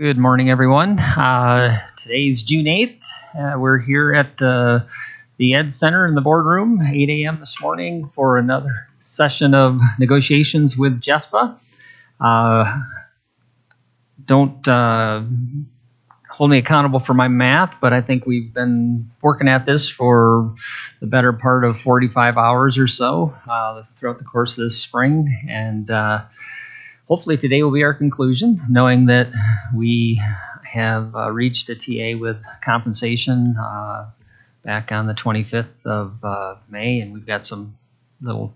Good morning, everyone. Today's June 8th. We're here at the Ed Center in the boardroom, 8 a.m. this morning for another session of negotiations with Jespa. Don't hold me accountable for my math, but I think we've been working at this for the better part of 45 hours or so throughout the course of this spring. And hopefully today will be our conclusion, knowing that we have reached a TA with compensation back on the 25th of May, and we've got some little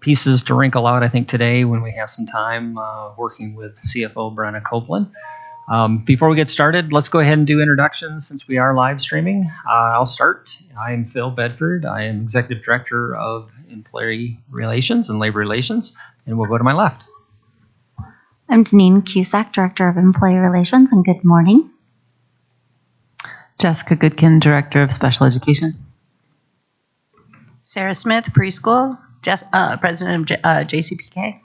pieces to wrinkle out, I think, today when we have some time working with CFO Brenna Copeland. Before we get started, let's go ahead and do introductions since we are live streaming. I'll start. I am Phil Bedford. I am Executive Director of Employee Relations and Labor Relations, and we'll go to my left. I'm Deneen Cusack, Director of Employee Relations, and good morning. Jessica Goodkin, Director of Special Education. Sarah Smith, Preschool, President of JCPK.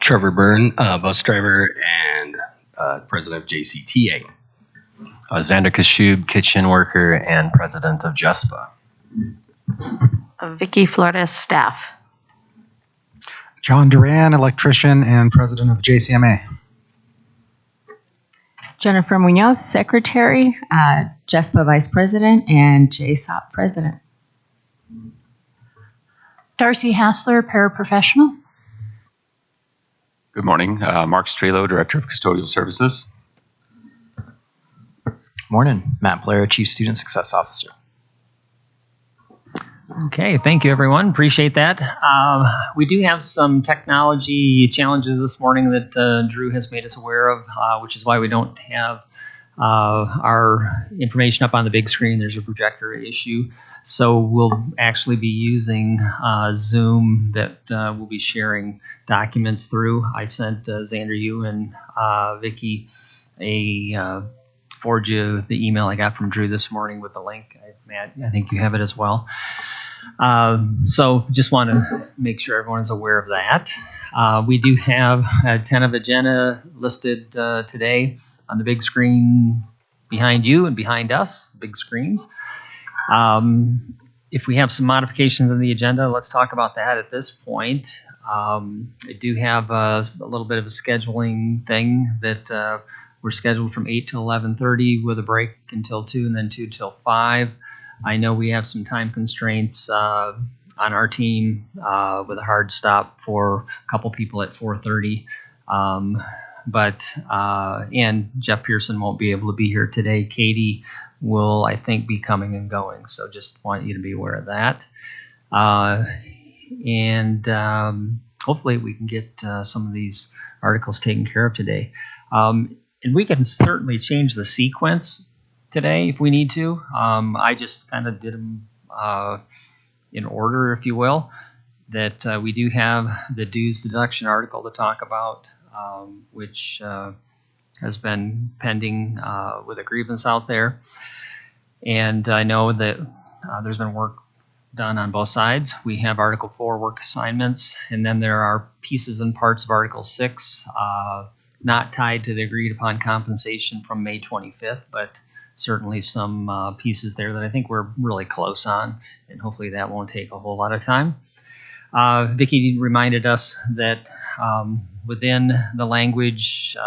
Trevor Byrne, Bus Driver and President of JCTA. Xander Kashub, Kitchen Worker and President of Jespa. Vicky Flores, Staff. John Duran, Electrician and President of JCMA. Jennifer Munoz, Secretary, Jespa Vice President, and JSOP President. Darcy Hassler, Paraprofessional. Good morning. Mark Strelo, Director of Custodial Services. Morning. Matt Blair, Chief Student Success Officer. Okay, thank you, everyone. Appreciate that. We do have some technology challenges this morning that Drew has made us aware of, which is why we don't have our information up on the big screen. There's a projector issue. So we'll actually be using Zoom that we'll be sharing documents through. I sent Xander, you and Vicky forward you the email I got from Drew this morning with the link. Matt, I think you have it as well. So just want to make sure everyone is aware of that. We do have a tentative agenda listed today on the big screen behind you and behind us, big screens. If we have some modifications in the agenda, let's talk about that at this point. I do have a little bit of a scheduling thing that we're scheduled from 8 to 11:30 with a break until 2 and then 2 till 5. I know we have some time constraints on our team with a hard stop for a couple people at 4:30. And Jeff Pearson won't be able to be here today. Katie will, I think, be coming and going. So just want you to be aware of that. Hopefully we can get some of these articles taken care of today. And we can certainly change the sequence today if we need to. I just kind of did them in order, if you will, that we do have the dues deduction article to talk about, which has been pending with a grievance out there. And I know that there's been work done on both sides. We have Article 4 work assignments, and then there are pieces and parts of Article 6 not tied to the agreed upon compensation from May 25th, but certainly some pieces there that I think we're really close on, and hopefully that won't take a whole lot of time. Vicki reminded us that within the language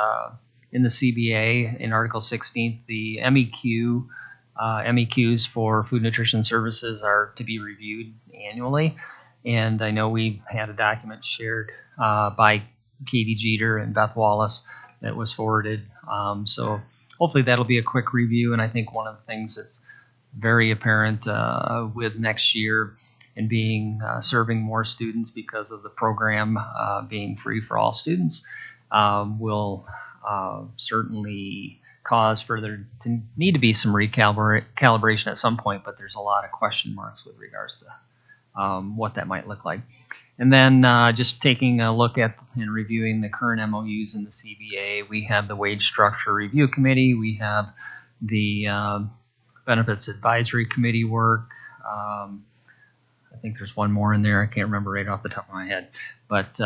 in the CBA in Article 16, the MEQs for food nutrition services are to be reviewed annually, and I know we had a document shared by Katie Jeter and Beth Wallace that was forwarded. So hopefully that'll be a quick review. And I think one of the things that's very apparent with next year and being serving more students because of the program being free for all students will certainly cause for there to need to be some recalibration at some point, but there's a lot of question marks with regards to what that might look like. And then just taking a look at and reviewing the current MOUs in the CBA, we have the Wage Structure Review Committee, we have the Benefits Advisory Committee work. I think there's one more in there. I can't remember right off the top of my head. But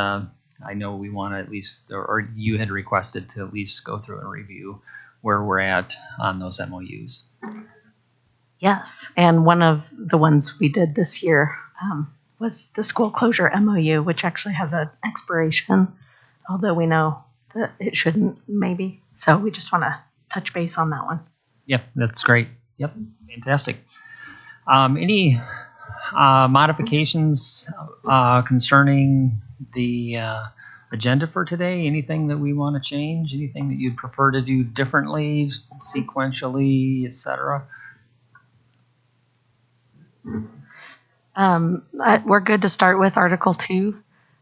I know we want to at least, or you had requested to at least go through and review where we're at on those MOUs. Yes, and one of the ones we did this year was the school closure MOU, which actually has an expiration, although we know that it shouldn't, maybe. So we just want to touch base on that one. Yep, that's great. Yep, fantastic. Any modifications concerning the agenda for today? Anything that we want to change? Anything that you'd prefer to do differently, sequentially, etc.? We're good to start with Article 2.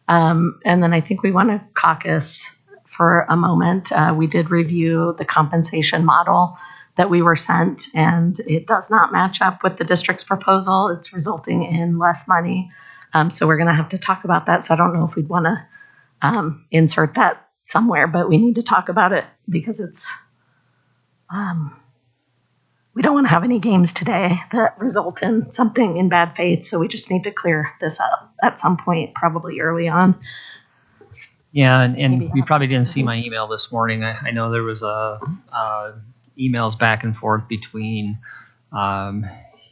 And then I think we want to caucus for a moment. We did review the compensation model that we were sent, and it does not match up with the district's proposal. It's resulting in less money. So we're going to have to talk about that. So I don't know if we'd want to insert that somewhere, but we need to talk about it because it's, we don't want to have any games today that result in something in bad faith. So we just need to clear this up at some point, probably early on. Yeah, and you probably didn't see my email this morning. I know there was emails back and forth between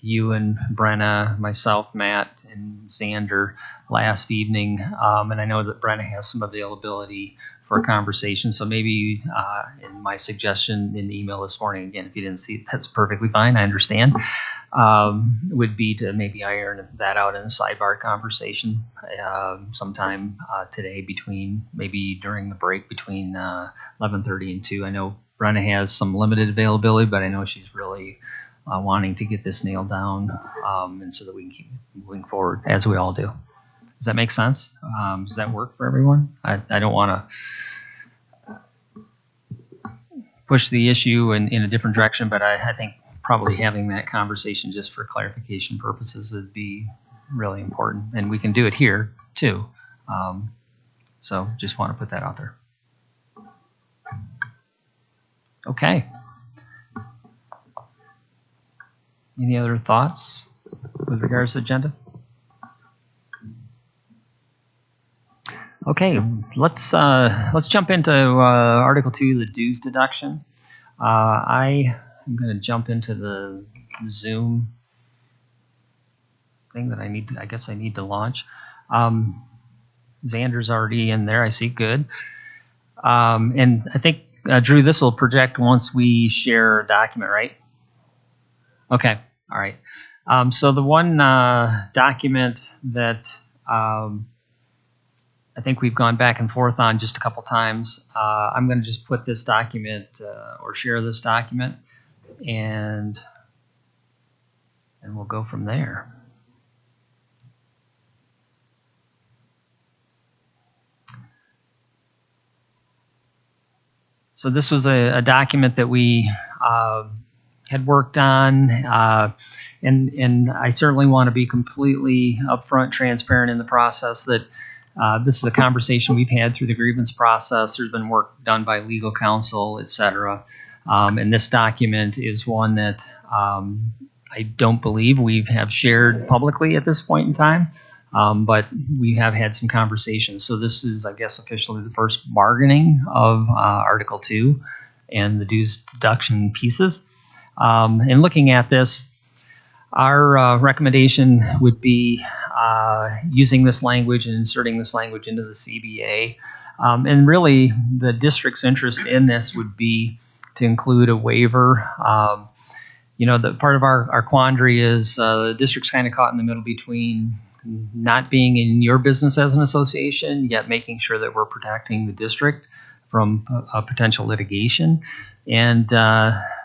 you and Brenna, myself, Matt, and Xander last evening. And I know that Brenna has some availability for a conversation. So maybe in my suggestion in the email this morning, again, if you didn't see it, that's perfectly fine. I understand. Would be to maybe iron that out in a sidebar conversation sometime today between, maybe during the break between 11:30 and 2. I know Brenna has some limited availability, but I know she's really wanting to get this nailed down, and so that we can keep moving forward, as we all do. Does that make sense? Does that work for everyone? I don't want to push the issue in a different direction, but I think probably having that conversation just for clarification purposes would be really important. And we can do it here, too. So just want to put that out there. Okay. Any other thoughts with regards to the agenda? Okay, let's jump into Article 2, the dues deduction. I am going to jump into the Zoom thing that I guess I need to launch. Xander's already in there, I see, good. And I think, Drew, this will project once we share a document, right? Okay, all right. So the one document that I think we've gone back and forth on just a couple times. I'm going to just put this document or share this document, and we'll go from there. So this was a document that we had worked on, and I certainly want to be completely upfront, transparent in the process that this is a conversation we've had through the grievance process. There's been work done by legal counsel, et cetera. And this document is one that I don't believe we have shared publicly at this point in time, but we have had some conversations. So this is, I guess, officially the first bargaining of Article 2 and the dues deduction pieces. And looking at this, our recommendation would be using this language and inserting this language into the CBA. And really, the district's interest in this would be to include a waiver. The part of our quandary is the district's kind of caught in the middle between not being in your business as an association, yet making sure that we're protecting the district from a potential litigation. And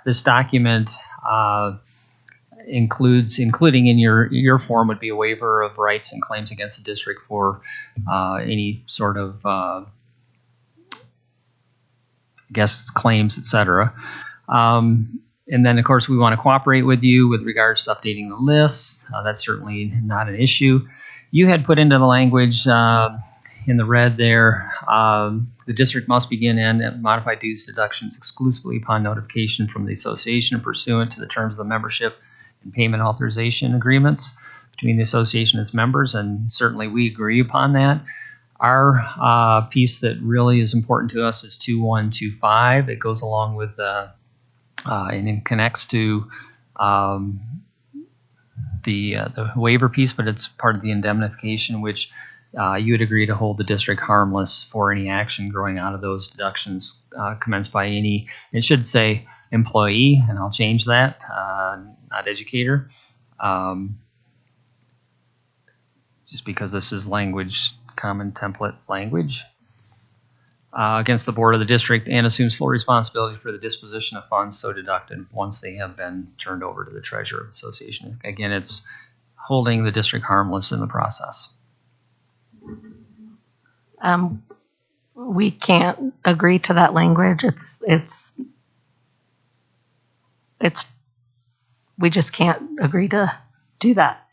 this document including in your form would be a waiver of rights and claims against the district for any sort of claims, etc. And then, of course, we want to cooperate with you with regards to updating the list. That's certainly not an issue. You had put into the language in the red there, the district must begin and modify dues deductions exclusively upon notification from the association pursuant to the terms of the membership and payment authorization agreements between the association and its members, and certainly we agree upon that. Our piece that really is important to us is 2125. It goes along with and it connects to the waiver piece, but it's part of the indemnification, which you would agree to hold the district harmless for any action growing out of those deductions commenced by any, it should say employee, and I'll change that, not educator, just because this is language, common template language, against the board of the district, and assumes full responsibility for the disposition of funds so deducted once they have been turned over to the treasurer of the association. Again, it's holding the district harmless in the process. We can't agree to that language. We just can't agree to do that.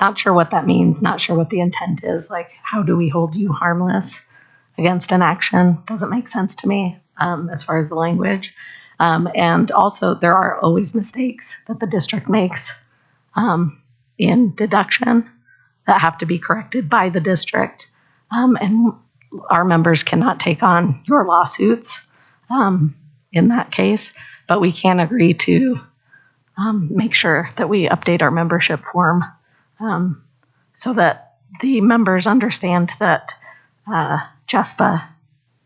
Not sure what that means. Not sure what the intent is. Like, how do we hold you harmless against an action? Doesn't make sense to me as far as the language. And also, there are always mistakes that the district makes in deduction that have to be corrected by the district. And our members cannot take on your lawsuits in that case, but we can agree to make sure that we update our membership form so that the members understand that Jespa,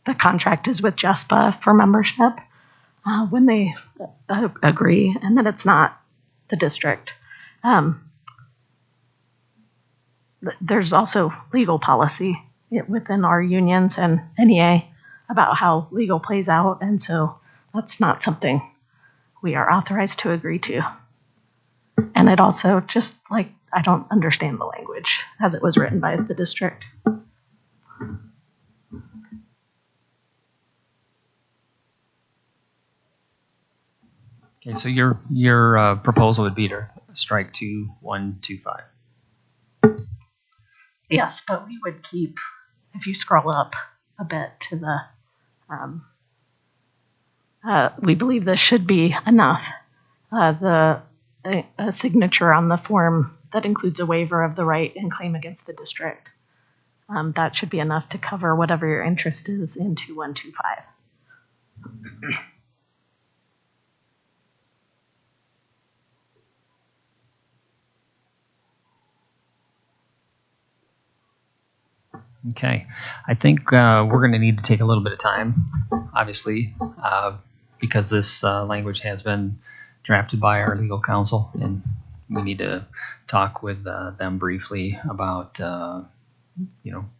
the contract is with Jespa for membership when they agree, and that it's not the district. There's also legal policy within our unions and NEA about how legal plays out, and so that's not something we are authorized to agree to. And it also just, like, I don't understand the language as it was written by the district. Okay, so your proposal would be to strike 2125. Yes, but we would keep, if you scroll up a bit to the, we believe this should be enough. A signature on the form that includes a waiver of the right and claim against the district. That should be enough to cover whatever your interest is in 2125. Okay, I think we're going to need to take a little bit of time, obviously, because this language has been drafted by our legal counsel, and we need to talk with them briefly about,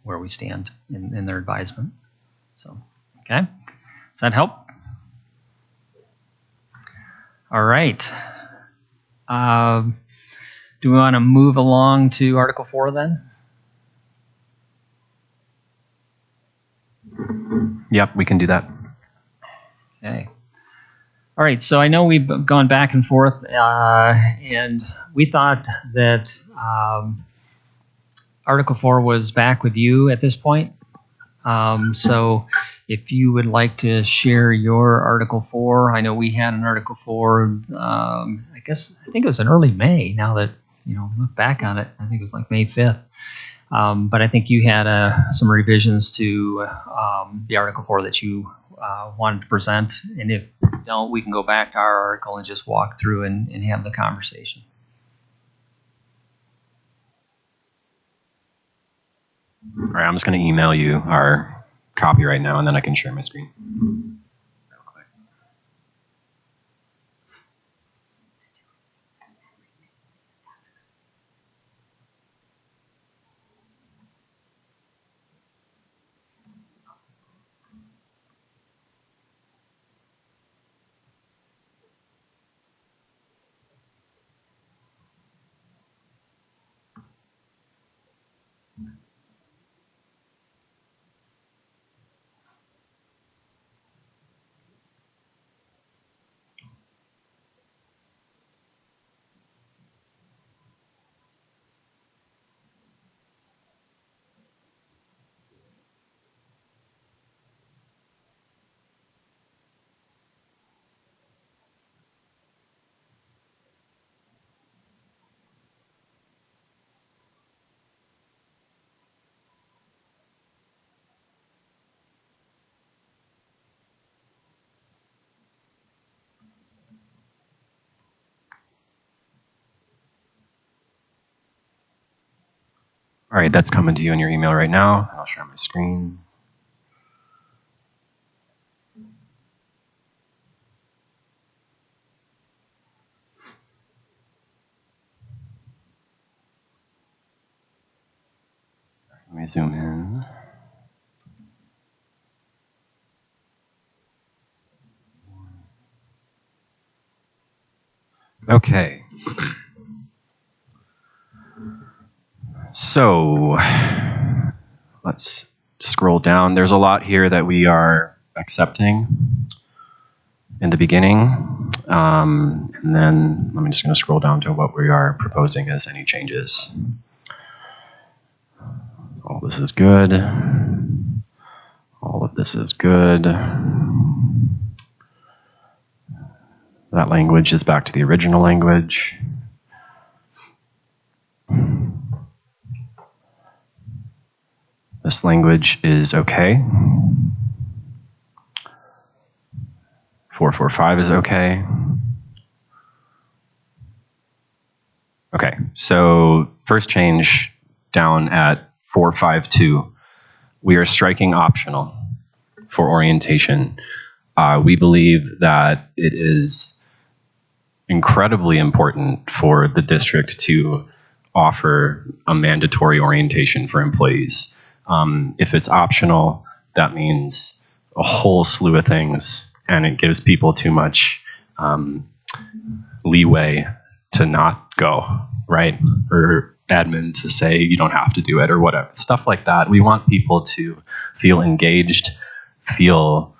where we stand in their advisement. So, okay, does that help? All right. Do we want to move along to Article 4 then? Yep, we can do that. Okay. All right, so I know we've gone back and forth, and we thought that Article 4 was back with you at this point. So if you would like to share your Article 4, I know we had an Article 4, I think it was in early May, now that, look back on it, I think it was like May 5th. But I think you had some revisions to the Article 4 that you wanted to present. And if you don't, we can go back to our article and just walk through and have the conversation. All right, I'm just going to email you our copy right now, and then I can share my screen. All right, that's coming to you in your email right now. I'll share my screen. Let me zoom in. Okay. So let's scroll down. There's a lot here that we are accepting in the beginning. And then I'm just going to scroll down to what we are proposing as any changes. All this is good. All of this is good. That language is back to the original language. This language is okay. 445 is okay. Okay, so first change down at 452, we are striking optional for orientation. We believe that it is incredibly important for the district to offer a mandatory orientation for employees. If it's optional, that means a whole slew of things, and it gives people too much leeway to not go, right? Or admin to say you don't have to do it or whatever, stuff like that. We want people to feel engaged, feel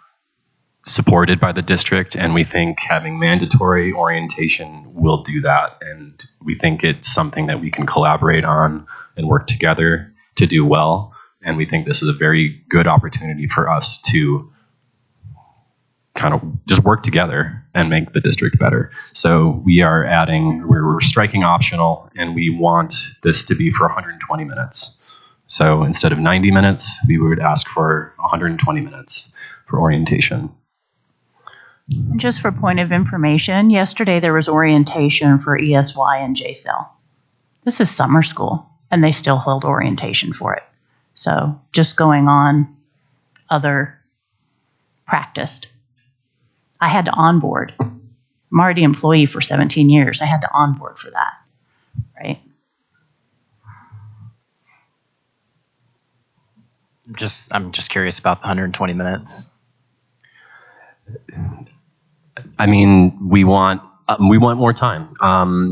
supported by the district, and we think having mandatory orientation will do that. And we think it's something that we can collaborate on and work together to do well. And we think this is a very good opportunity for us to kind of just work together and make the district better. So we are we're striking optional, and we want this to be for 120 minutes. So instead of 90 minutes, we would ask for 120 minutes for orientation. Just for point of information, yesterday there was orientation for ESY and JCEL. This is summer school, and they still hold orientation for it. So just going on other practiced. I had to onboard. I'm already an employee for 17 years. I had to onboard for that, right? I'm just curious about the 120 minutes. I mean, we want more time.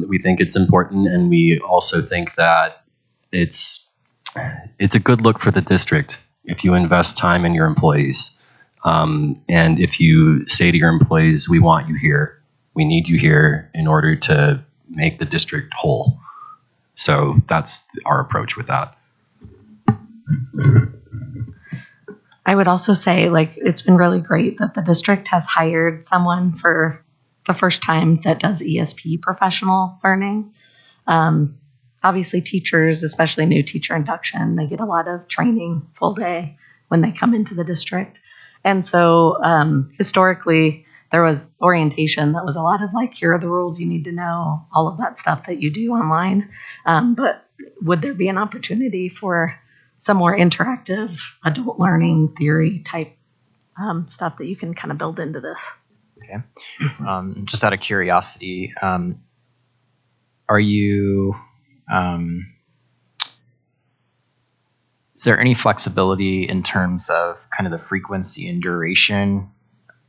We think it's important, and we also think that it's a good look for the district if you invest time in your employees. And if you say to your employees, we want you here, we need you here in order to make the district whole. So that's our approach with that. I would also say, it's been really great that the district has hired someone for the first time that does ESP professional learning. Obviously, teachers, especially new teacher induction, they get a lot of training full day when they come into the district. And so historically, there was orientation that was a lot of here are the rules you need to know, all of that stuff that you do online. But would there be an opportunity for some more interactive adult learning theory type stuff that you can kind of build into this? Okay. Just out of curiosity, are you, is there any flexibility in terms of kind of the frequency and duration?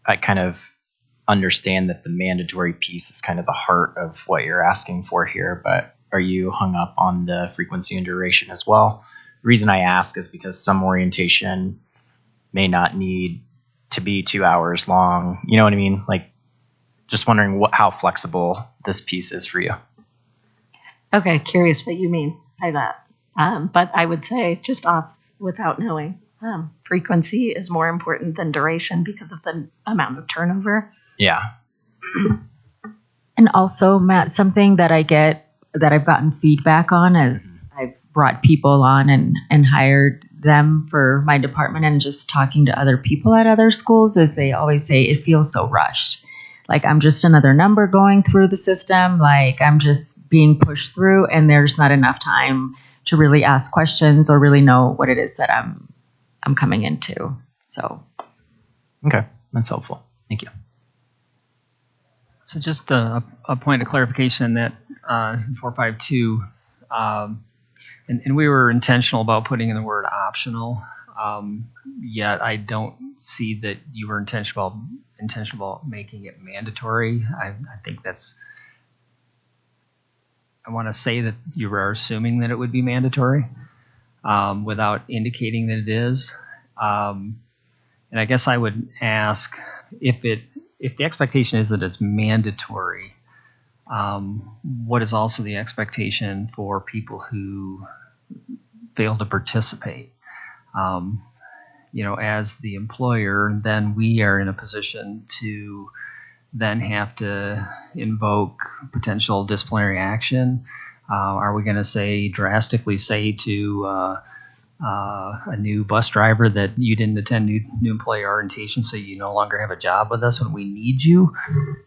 I kind of understand that the mandatory piece is kind of the heart of what you're asking for here, but are you hung up on the frequency and duration as well? The reason I ask is because some orientation may not need to be 2 hours long. You know what I mean? Just wondering how flexible this piece is for you. Okay, curious what you mean by that. But I would say, just off without knowing, frequency is more important than duration because of the amount of turnover. Yeah. And also, Matt, something that I've gotten feedback on as I've brought people on and hired them for my department, and just talking to other people at other schools, is they always say it feels so rushed. I'm just another number going through the system. I'm just being pushed through, and there's not enough time to really ask questions or really know what it is that I'm coming into. So Okay, that's helpful. Thank you. So just a point of clarification that 452, and we were intentional about putting in the word optional, yet I don't see that you were intentional about making it mandatory. I think I want to say that you were assuming that it would be mandatory without indicating that it is. And I guess I would ask if the expectation is that it's mandatory, what is also the expectation for people who fail to participate? As the employer, then we are in a position to then have to invoke potential disciplinary action. Are we going to drastically say to a new bus driver that you didn't attend new employee orientation, so you no longer have a job with us when we need you?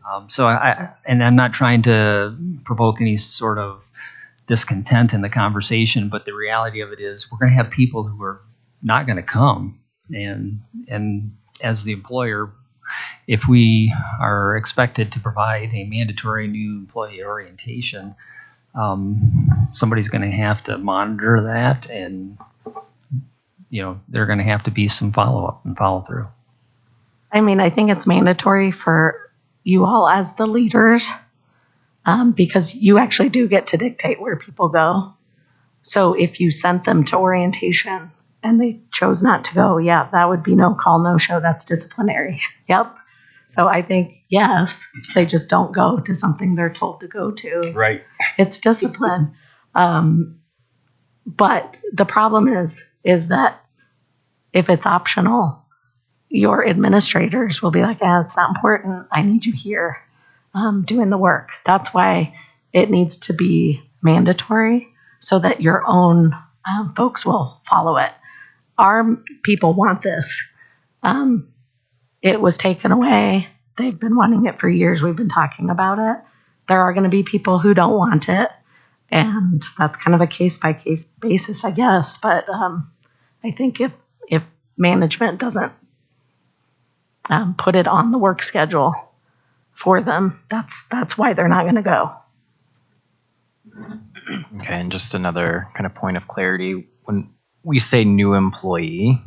And I'm not trying to provoke any sort of discontent in the conversation, but the reality of it is we're going to have people who are not going to come, and as the employer, if we are expected to provide a mandatory new employee orientation, somebody's going to have to monitor that, and there are going to have to be some follow-up and follow-through. I mean, I think it's mandatory for you all as the leaders, because you actually do get to dictate where people go. So if you sent them to orientation and they chose not to go, yeah, that would be no call, no show. That's disciplinary. Yep. So I think, yes, they just don't go to something they're told to go to. Right. It's discipline. But the problem is that if it's optional, your administrators will be like, it's not important. I need you here doing the work. That's why it needs to be mandatory so that your own folks will follow it. Our people want this. It was taken away. They've been wanting it for years. We've been talking about it. There are going to be people who don't want it. And that's kind of a case-by-case basis, I guess. But I think if management doesn't put it on the work schedule for them, that's why they're not going to go. Okay, and just another kind of point of clarity. When we say new employee,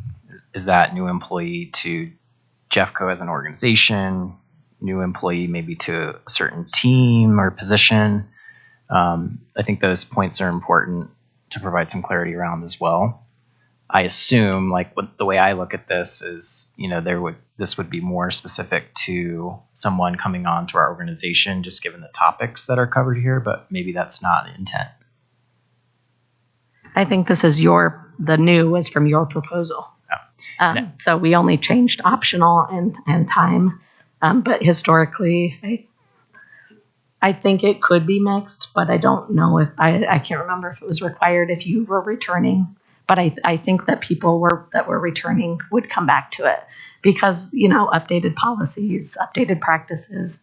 is that new employee to Jeffco as an organization, new employee maybe to a certain team or position? I think those points are important to provide some clarity around as well. I assume, the way I look at this is, this would be more specific to someone coming on to our organization, just given the topics that are covered here, but maybe that's not the intent. I think this is the new was from your proposal. Oh. So we only changed optional and time, but historically, I think it could be mixed, but I don't know if I can't remember if it was required if you were returning. But I think that people that were returning would come back to it because updated policies, updated practices.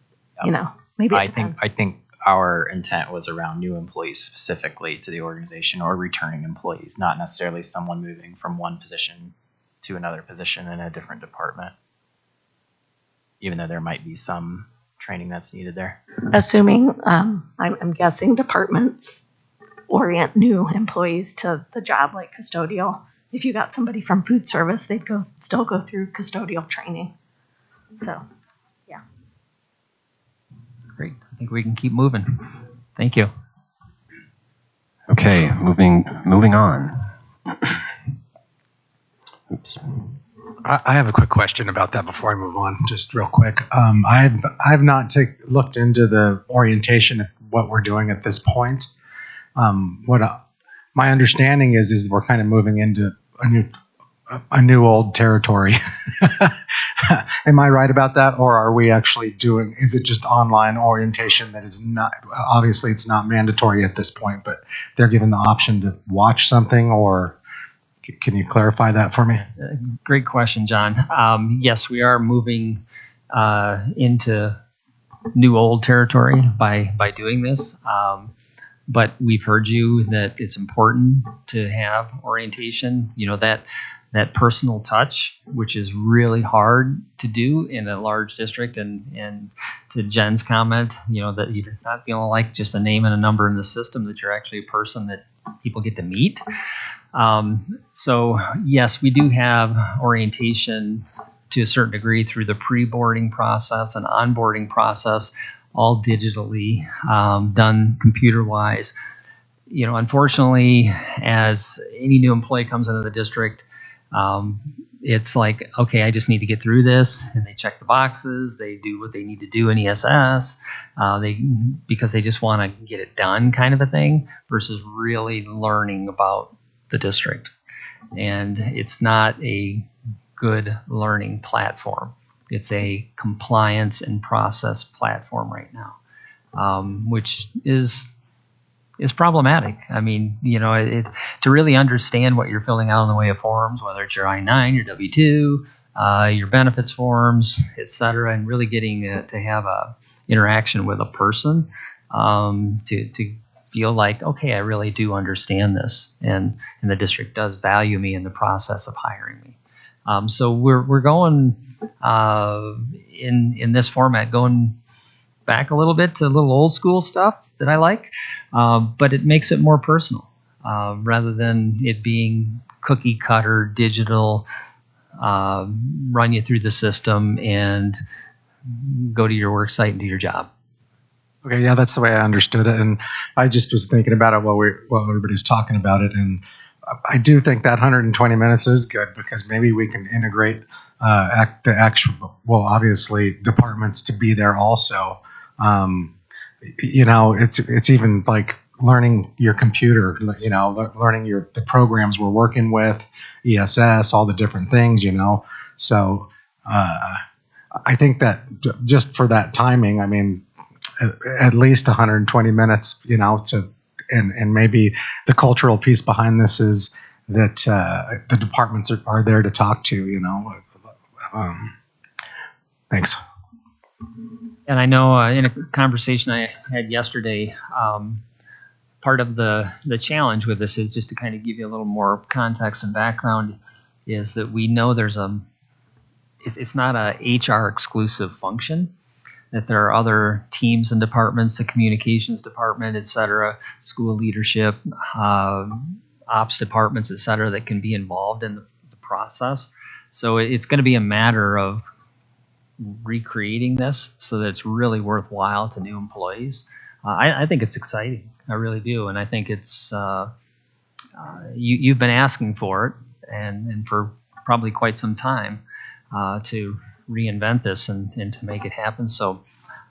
Maybe it depends. I think our intent was around new employees specifically to the organization or returning employees, not necessarily someone moving from one position to another position in a different department, even though there might be some training that's needed there. Assuming, I'm guessing departments orient new employees to the job like custodial. If you got somebody from food service, they'd still go through custodial training. So, yeah. Great. I think we can keep moving. Thank you. Okay, moving on. Oops. I have a quick question about that before I move on, just real quick. I've not looked into the orientation of what we're doing at this point. My understanding is we're kind of moving into a new old territory. Am I right about that, or are we actually doing? Is it just online orientation that is not? Obviously, it's not mandatory at this point, but they're given the option to watch something, or can you clarify that for me? Great question, John. Yes, we are moving into new old territory by doing this. but we've heard you that it's important to have orientation. That personal touch, which is really hard to do in a large district. And to Jen's comment, that you're not feeling like just a name and a number in the system, that you're actually a person that people get to meet. So yes, we do have orientation to a certain degree through the pre-boarding process and onboarding process, all digitally, done computer-wise. Unfortunately, as any new employee comes into the district, it's like, okay, I just need to get through this, and they check the boxes, they do what they need to do in ESS, because they just want to get it done, kind of a thing, versus really learning about the district. And it's not a good learning platform. It's a compliance and process platform right now, which is problematic. I mean, to really understand what you're filling out in the way of forms, whether it's your I-9, your W-2, your benefits forms, et cetera, and really getting to have a interaction with a person, to feel like, okay, I really do understand this, and the district does value me in the process of hiring me. So we're going in this format, going back a little bit to a little old school stuff that I like, but it makes it more personal, rather than it being cookie cutter digital, run you through the system and go to your work site and do your job. Okay, yeah, that's the way I understood it, and I just was thinking about it while everybody's talking about it, and I do think that 120 minutes is good, because maybe we can integrate the actual, obviously departments to be there also. It's even like learning your computer, learning the programs we're working with, ESS, all the different things, So I think that just for that timing, I mean, at least 120 minutes, and maybe the cultural piece behind this is that the departments are there to talk to, Thanks. And I know in a conversation I had yesterday, part of the challenge with this is just to kind of give you a little more context and background, is that we know it's not a HR exclusive function, that there are other teams and departments, the communications department, et cetera, school leadership, ops departments, et cetera, that can be involved in the process. So it's going to be a matter of recreating this so that it's really worthwhile to new employees. I think it's exciting. I really do. And I think it's, you've been asking for it, and for probably quite some time, to reinvent this and to make it happen. So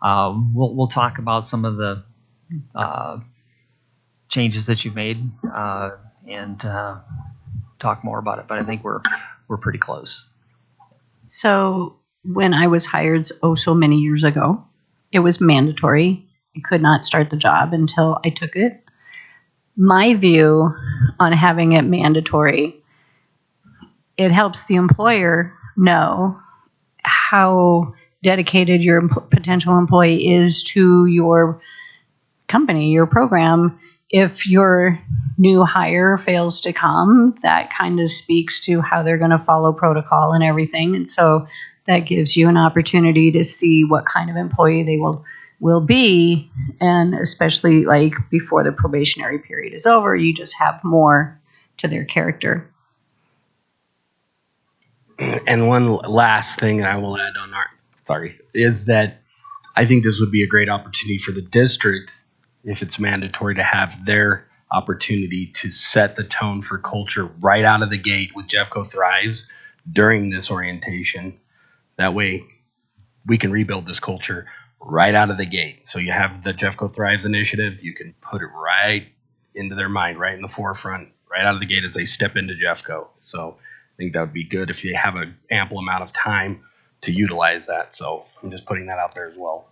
we'll talk about some of the changes that you've made, and talk more about it. But I think we're pretty close. So when I was hired so many years ago, it was mandatory. I could not start the job until I took it. My view on having it mandatory, it helps the employer know how dedicated your potential employee is to your company, your program. If your new hire fails to come, that kind of speaks to how they're going to follow protocol and everything. And so that gives you an opportunity to see what kind of employee they will be. And especially like before the probationary period is over, you just have more to their character. And one last thing I will add on is that I think this would be a great opportunity for the district, if it's mandatory, to have their opportunity to set the tone for culture right out of the gate with Jeffco Thrives during this orientation. That way we can rebuild this culture right out of the gate. So you have the Jeffco Thrives initiative, you can put it right into their mind, right in the forefront, right out of the gate as they step into Jeffco. So I think that would be good if you have an ample amount of time to utilize that. So I'm just putting that out there as well.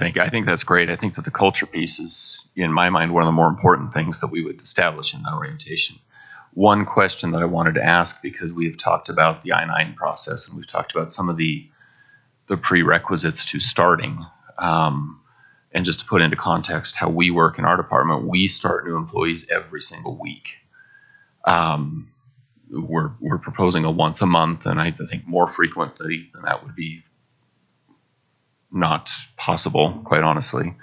I think that's great. I think that the culture piece is, in my mind, one of the more important things that we would establish in that orientation. One question that I wanted to ask, because we've talked about the I-9 process and we've talked about some of the prerequisites to starting. And just to put into context how we work in our department, we start new employees every single week. We're proposing a once a month, and I think more frequently than that would be not possible, quite honestly.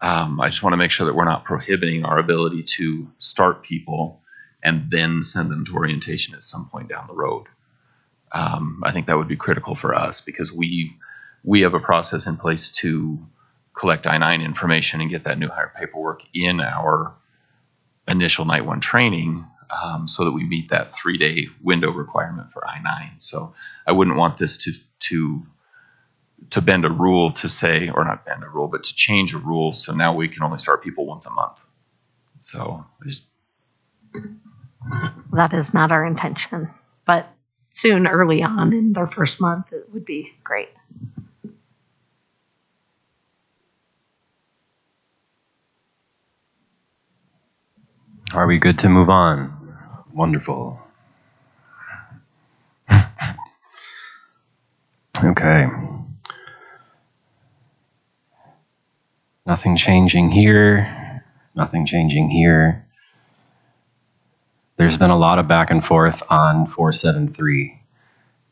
I just want to make sure that we're not prohibiting our ability to start people and then send them to orientation at some point down the road. I think that would be critical for us because we have a process in place to collect I-9 information and get that new hire paperwork in our initial night one training, so that we meet that 3-day window requirement for I-9. So I wouldn't want this to bend a rule to say, or not bend a rule, but to change a rule. So now we can only start people once a month. So That is not our intention, but soon, early on in their first month, it would be great. Are we good to move on? Wonderful. Okay. Nothing changing here. Nothing changing here. There's been a lot of back and forth on 473,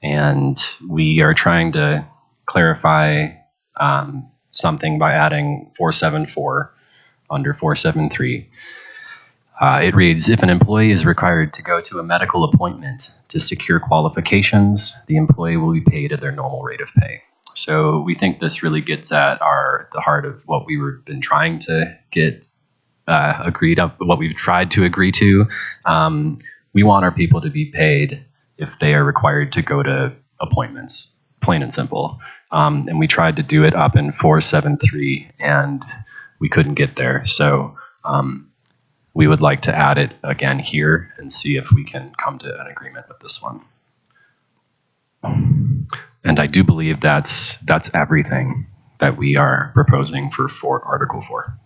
and we are trying to clarify something by adding 474 under 473. It reads, if an employee is required to go to a medical appointment to secure qualifications, the employee will be paid at their normal rate of pay. So we think this really gets at the heart of what we've been trying to get agreed up, what we've tried to agree to. We want our people to be paid if they are required to go to appointments, plain and simple. And we tried to do it up in 473, and we couldn't get there. So we would like to add it again here and see if we can come to an agreement with this one. And I do believe that's everything that we are proposing for Article 4.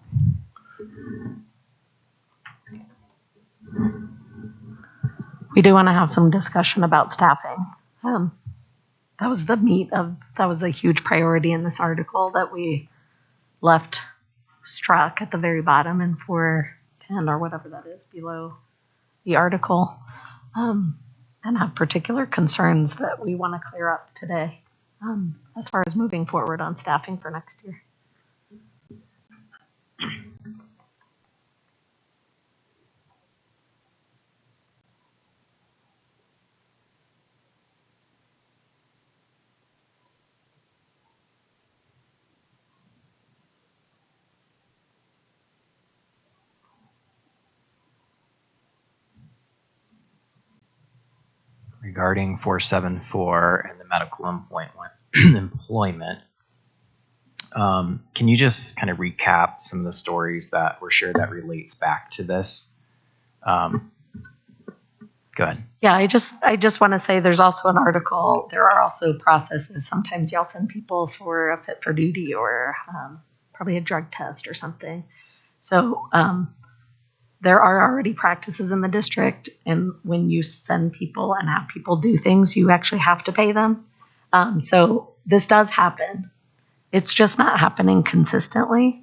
We do want to have some discussion about staffing. That was a huge priority in this article that we left struck at the very bottom in 410 or whatever that is below the article, and have particular concerns that we want to clear up today as far as moving forward on staffing for next year. Regarding 474 and the medical employment, can you just kind of recap some of the stories that were shared that relates back to this? Go ahead. Yeah, I just want to say there's also an article. There are also processes. Sometimes y'all send people for a fit for duty or probably a drug test or something. So there are already practices in the district, and when you send people and have people do things, you actually have to pay them. So this does happen. It's just not happening consistently.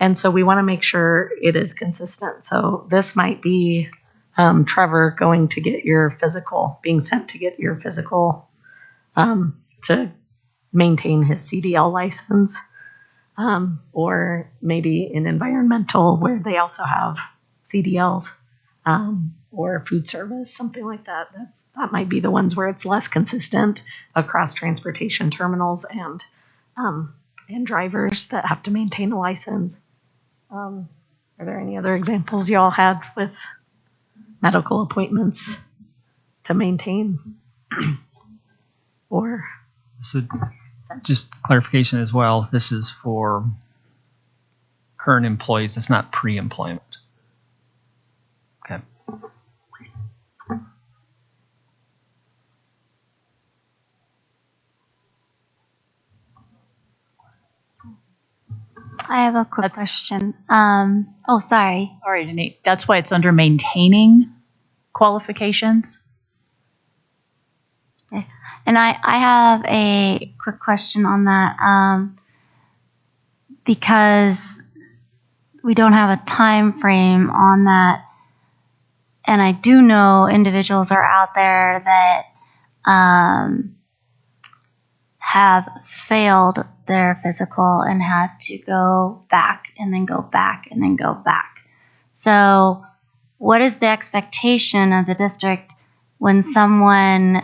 And so we want to make sure it is consistent. So this might be Trevor going to get your physical, being sent to get your physical to maintain his CDL license, or maybe in environmental where they also have CDLs, or food service, something like that. That might be the ones where it's less consistent across transportation terminals and drivers that have to maintain a license. Are there any other examples y'all had with medical appointments to maintain? Or So just clarification as well, this is for current employees, it's not pre-employment. Okay. I have a quick question. Sorry. All right, Nate. That's why it's under maintaining qualifications. Okay. And I have a quick question on that. because we don't have a time frame on that. And I do know individuals are out there that have failed their physical and had to go back and then go back and then go back. So what is the expectation of the district when someone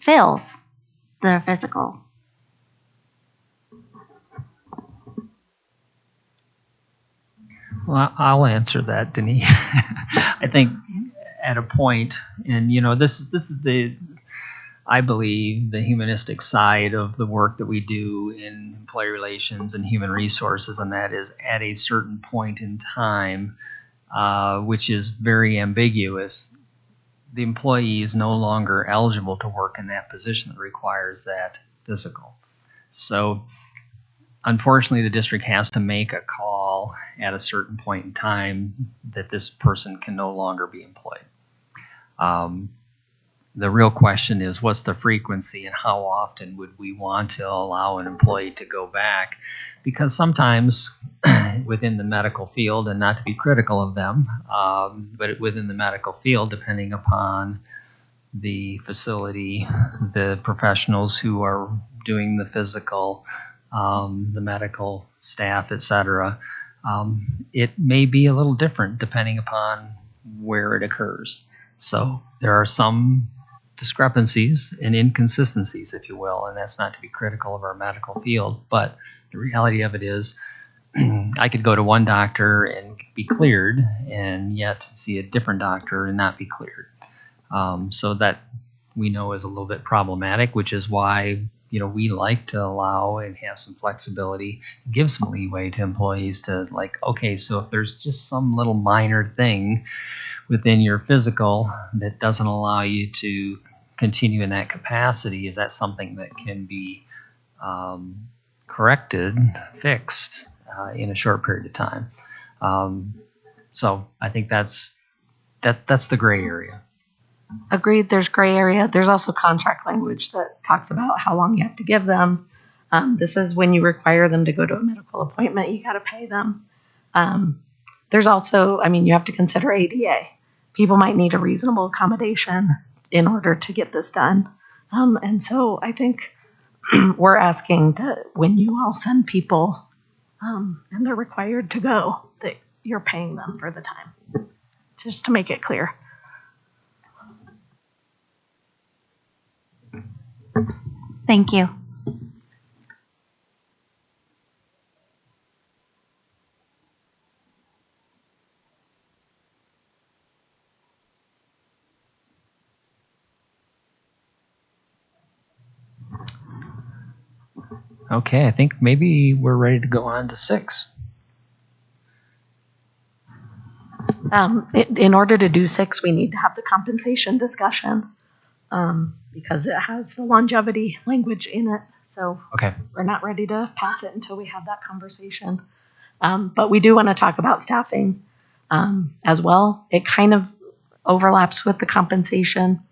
fails their physical? Well, I'll answer that, Denise. I think at a point, and this is I believe the humanistic side of the work that we do in employee relations and human resources, and that is at a certain point in time, which is very ambiguous, the employee is no longer eligible to work in that position that requires that physical. So unfortunately, the district has to make a call at a certain point in time that this person can no longer be employed. The real question is, what's the frequency and how often would we want to allow an employee to go back? Because sometimes within the medical field, and not to be critical of them, but within the medical field, depending upon the facility, the professionals who are doing the physical, the medical staff, etc., it may be a little different depending upon where it occurs. So there are some discrepancies and inconsistencies, if you will, and that's not to be critical of our medical field, but the reality of it is I could go to one doctor and be cleared and yet see a different doctor and not be cleared. So that we know is a little bit problematic, which is why we like to allow and have some flexibility, give some leeway to employees to okay, so if there's just some little minor thing within your physical that doesn't allow you to continue in that capacity, is that something that can be corrected, fixed in a short period of time? So I think that's the gray area. Agreed. There's gray area. There's also contract language that talks about how long you have to give them. This is when you require them to go to a medical appointment, you got to pay them. There's also, you have to consider ADA. People might need a reasonable accommodation in order to get this done. And so I think we're asking that when you all send people and they're required to go, that you're paying them for the time, just to make it clear. Thank you. Okay, I think maybe we're ready to go on to 6. In order to do 6, we need to have the compensation discussion because it has the longevity language in it. So okay, we're not ready to pass it until we have that conversation. But we do want to talk about staffing as well. It kind of overlaps with the compensation.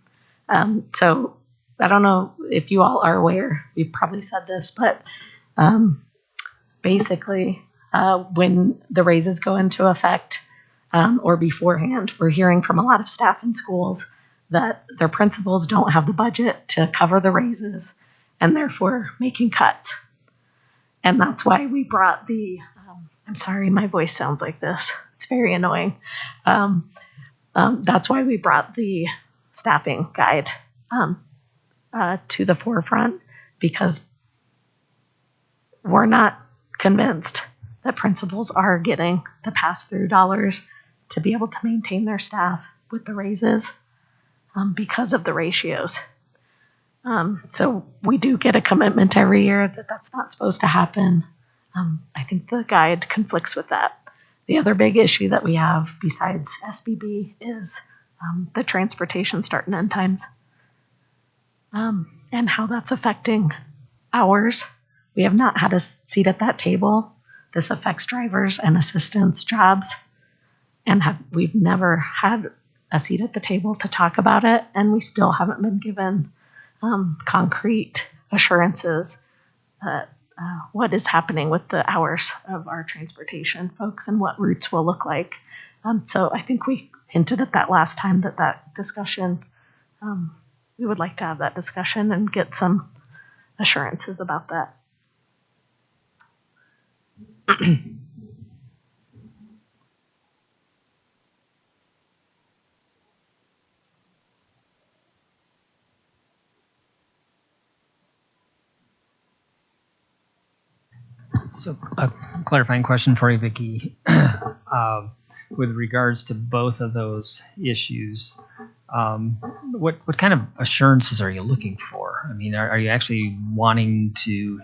So I don't know if you all are aware, we've probably said this, but basically when the raises go into effect or beforehand, we're hearing from a lot of staff in schools that their principals don't have the budget to cover the raises and therefore making cuts. And that's why we brought the, I'm sorry, my voice sounds like this. It's very annoying. That's why we brought the staffing guide to the forefront, because we're not convinced that principals are getting the pass-through dollars to be able to maintain their staff with the raises because of the ratios. So we do get a commitment every year that that's not supposed to happen. I think the guide conflicts with that. The other big issue that we have besides SBB is the transportation start and end times and how that's affecting hours. We have not had a seat at that table. This affects drivers and assistants' jobs, and we've never had a seat at the table to talk about it, and we still haven't been given concrete assurances that what is happening with the hours of our transportation folks and what routes will look like. So I think we hinted at that last time that discussion, we would like to have that discussion and get some assurances about that. So a clarifying question for you, Vicki. With regards to both of those issues, what kind of assurances are you looking for? I mean, are you actually wanting to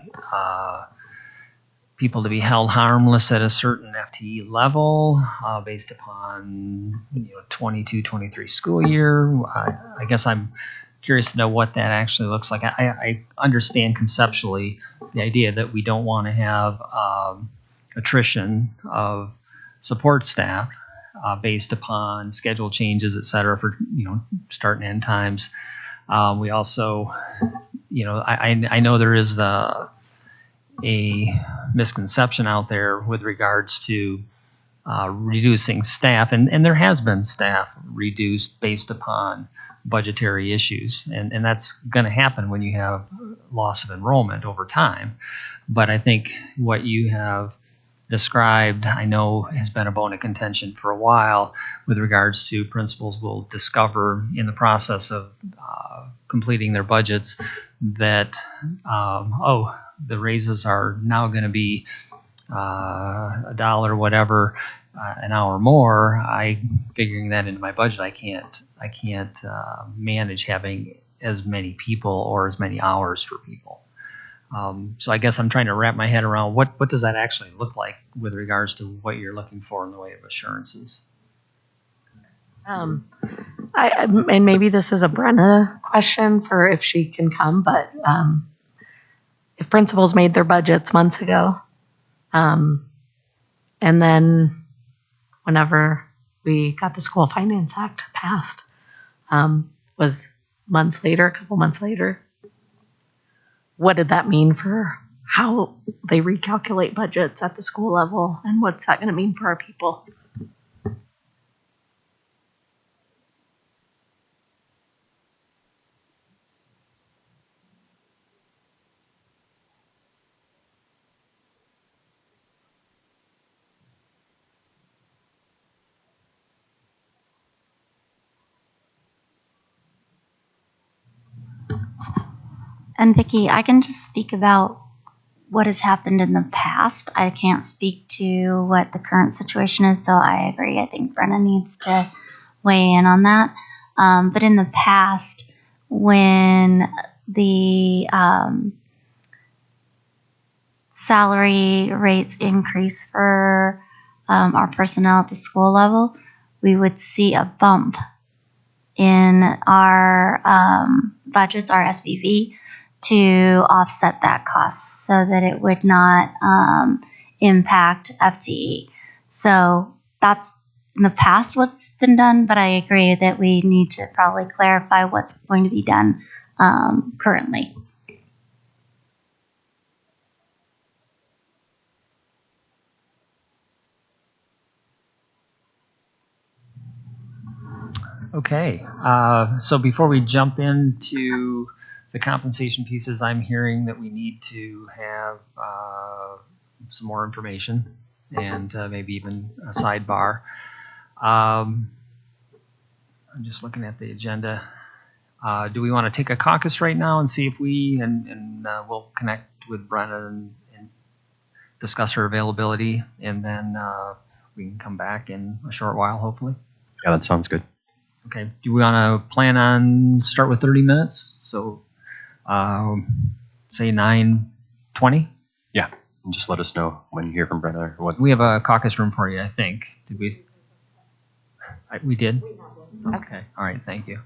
people to be held harmless at a certain FTE level based upon 22, 23 school year? I guess I'm curious to know what that actually looks like. I understand conceptually the idea that we don't want to have attrition of support staff based upon schedule changes, et cetera, for start and end times. We also, I know there is a misconception out there with regards to reducing staff, and there has been staff reduced based upon budgetary issues, and that's going to happen when you have loss of enrollment over time. But I think what you have described, I know, has been a bone of contention for a while with regards to principals will discover in the process of completing their budgets that, the raises are now going to be $1 whatever an hour more. I figuring that into my budget. I can't manage having as many people or as many hours for people. So I guess I'm trying to wrap my head around what does that actually look like with regards to what you're looking for in the way of assurances. And maybe this is a Brenna question for if she can come, but if principals made their budgets months ago, and then whenever we got the School Finance Act passed, was months later, a couple months later, what did that mean for how they recalculate budgets at the school level, and what's that going to mean for our people? And Vicki, I can just speak about what has happened in the past. I can't speak to what the current situation is, so I agree. I think Brenna needs to weigh in on that. But in the past, when the salary rates increase for our personnel at the school level, we would see a bump in our budgets, our SPV, to offset that cost so that it would not impact FTE. So that's in the past what's been done, but I agree that we need to probably clarify what's going to be done currently. Okay, so before we jump into the compensation pieces, I'm hearing that we need to have some more information and maybe even a sidebar. I'm just looking at the agenda. Do we want to take a caucus right now and see if and we'll connect with Brenna and discuss her availability, and then we can come back in a short while, hopefully? Yeah, that sounds good. Okay. Do we want to plan on start with 30 minutes? So say 9:20? Yeah, and just let us know when you hear from Brenna or what. We have a caucus room for you, I think. Did we? We did? Okay. All right. Thank you.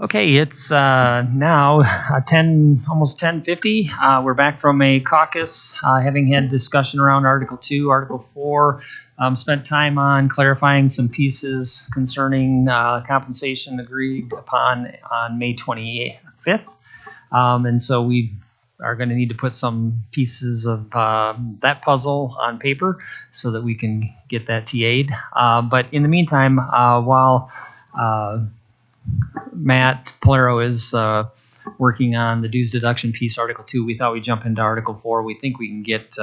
Okay, it's now almost 10:50. We're back from a caucus, having had discussion around Article 2, Article 4. Spent time on clarifying some pieces concerning compensation agreed upon on May 25th. And so we are going to need to put some pieces of that puzzle on paper so that we can get that TA'd. But in the meantime, while Matt Polero is working on the dues deduction piece, Article 2. We thought we'd jump into Article 4. We think we can get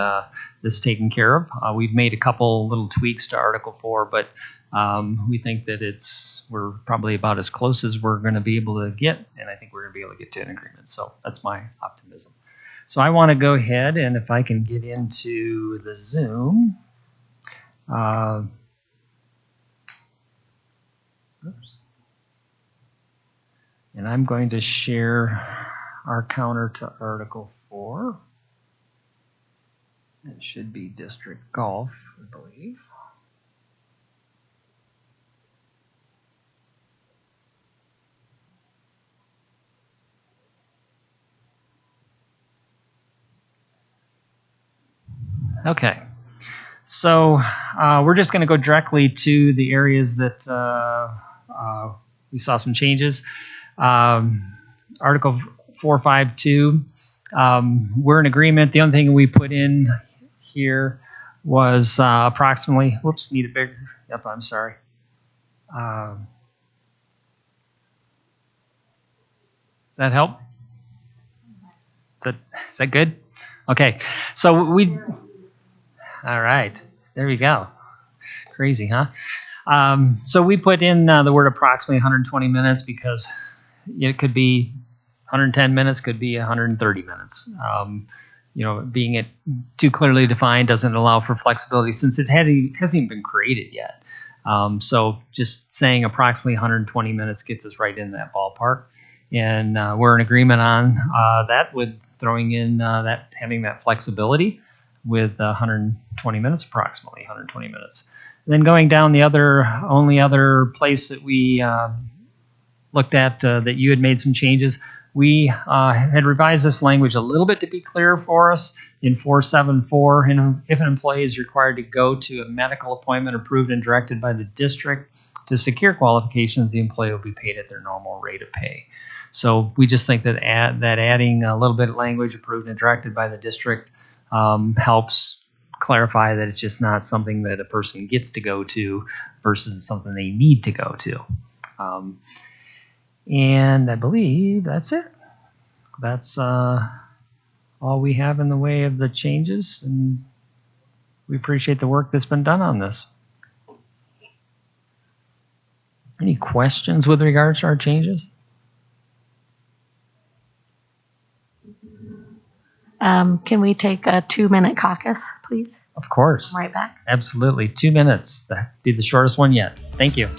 this taken care of. We've made a couple little tweaks to Article 4, but we think that we're probably about as close as we're going to be able to get, and I think we're going to be able to get to an agreement. So that's my optimism. So I want to go ahead, and if I can get into the Zoom. Oops. And I'm going to share our counter to Article 4. It should be District Golf, I believe. Okay. So we're just going to go directly to the areas that we saw some changes. Article 452, we're in agreement. The only thing we put in here was approximately, whoops, need it bigger. Yep, I'm sorry. Does that help? Is that good? Okay, so all right, there we go. Crazy, huh? So we put in the word approximately 120 minutes because it could be 110 minutes, could be 130 minutes. Being it too clearly defined doesn't allow for flexibility since it hasn't even been created yet. So just saying approximately 120 minutes gets us right in that ballpark. And we're in agreement on that with throwing in having that flexibility with 120 minutes, approximately 120 minutes. And then going down the only other place that we looked at that you had made some changes, we had revised this language a little bit to be clear for us in 474. And if an employee is required to go to a medical appointment approved and directed by the district to secure qualifications, the employee will be paid at their normal rate of pay. So we just think that adding a little bit of language approved and directed by the district helps clarify that it's just not something that a person gets to go to versus something they need to go to. And I believe that's it. That's all we have in the way of the changes, and we appreciate the work that's been done on this. Any questions with regards to our changes? Can we take a 2-minute caucus, please? Of course. I'm right back. Absolutely. 2 minutes. That'd be the shortest one yet. Thank you.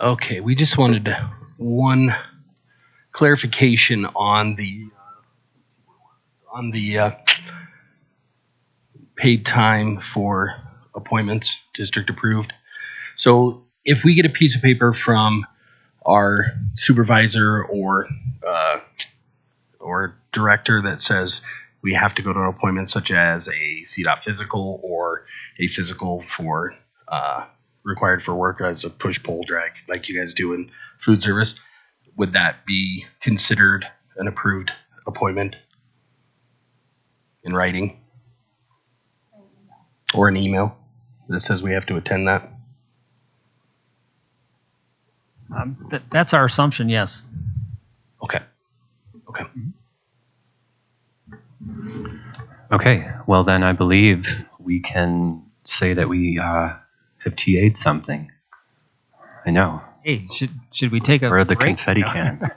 Okay, we just wanted one clarification on the paid time for appointments, district approved. So if we get a piece of paper from our supervisor or director that says we have to go to an appointment such as a CDOT physical or a physical for required for work as a push-pull drag like you guys do in food service, would that be considered an approved appointment in writing? Or an email that says we have to attend that? That's our assumption, yes. Okay. Okay, well then I believe we can say that we have TA'd something. I know. Hey, should we take a Where are the break? confetti cannons?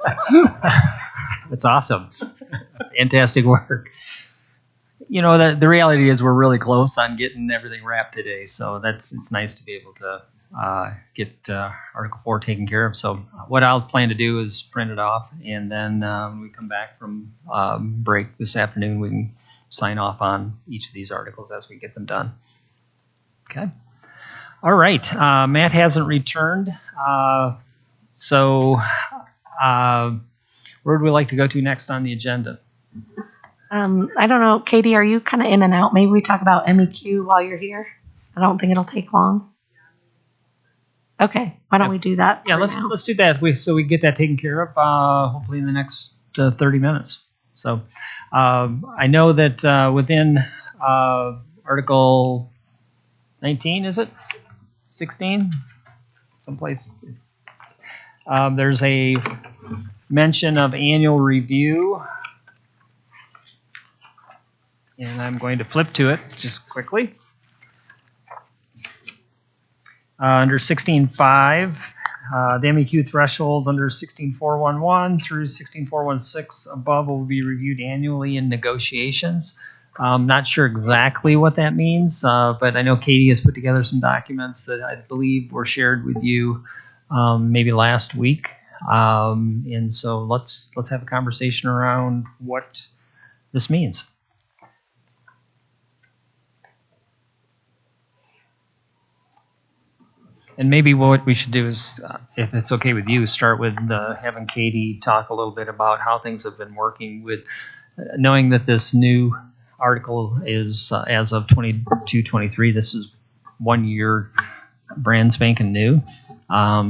That's awesome. Fantastic work. You know, the reality is we're really close on getting everything wrapped today, so it's nice to be able to get Article 4 taken care of. So what I'll plan to do is print it off, and then when we come back from break this afternoon, we can sign off on each of these articles as we get them done. Okay. All right. Matt hasn't returned, so where would we like to go to next on the agenda? I don't know, Katie, are you kind of in and out? Maybe we talk about MEQ while you're here. I don't think it'll take long. Okay, why don't we do that? Yeah, right let's now? let's do that. So we get that taken care of. Hopefully in the next 30 minutes. So I know that within Article 19, is it 16? Someplace. There's a mention of annual review. And I'm going to flip to it just quickly. Under 16.5, the MEQ thresholds under 16.411 through 16.416 above will be reviewed annually in negotiations. Not sure exactly what that means, but I know Katie has put together some documents that I believe were shared with you maybe last week. And so let's have a conversation around what this means. And maybe what we should do is, if it's okay with you, start with having Katie talk a little bit about how things have been working with, knowing that this new article is as of 22-23. This is 1 year brand spanking new.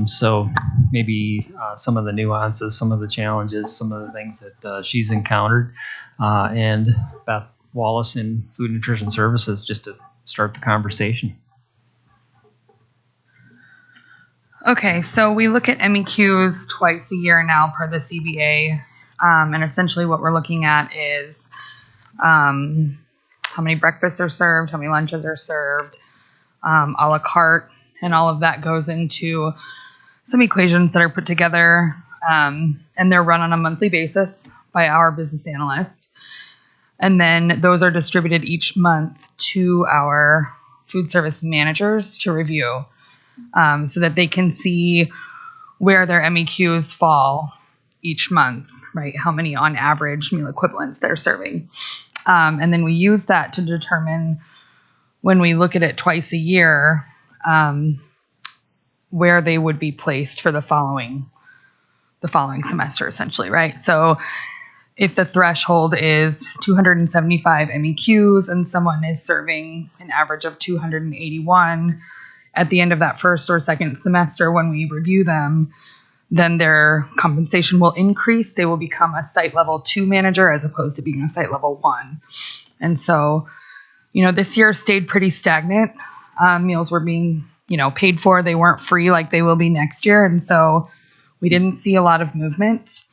So maybe some of the nuances, some of the challenges, some of the things that she's encountered, and Beth Wallace in Food Nutrition Services, just to start the conversation. Okay, so we look at MEQs twice a year now per the CBA, and essentially what we're looking at is how many breakfasts are served, how many lunches are served, a la carte, and all of that goes into some equations that are put together, and they're run on a monthly basis by our business analyst. And then those are distributed each month to our food service managers to review. So that they can see where their MEQs fall each month, right? How many on average meal equivalents they're serving. And then we use that to determine, when we look at it twice a year, where they would be placed for the following semester, essentially, right? So if the threshold is 275 MEQs and someone is serving an average of 281, at the end of that first or second semester, when we review them, then their compensation will increase. They will become a site level 2 manager as opposed to being a site level 1. And so, this year stayed pretty stagnant. Meals were being, paid for. They weren't free like they will be next year. And so we didn't see a lot of movement.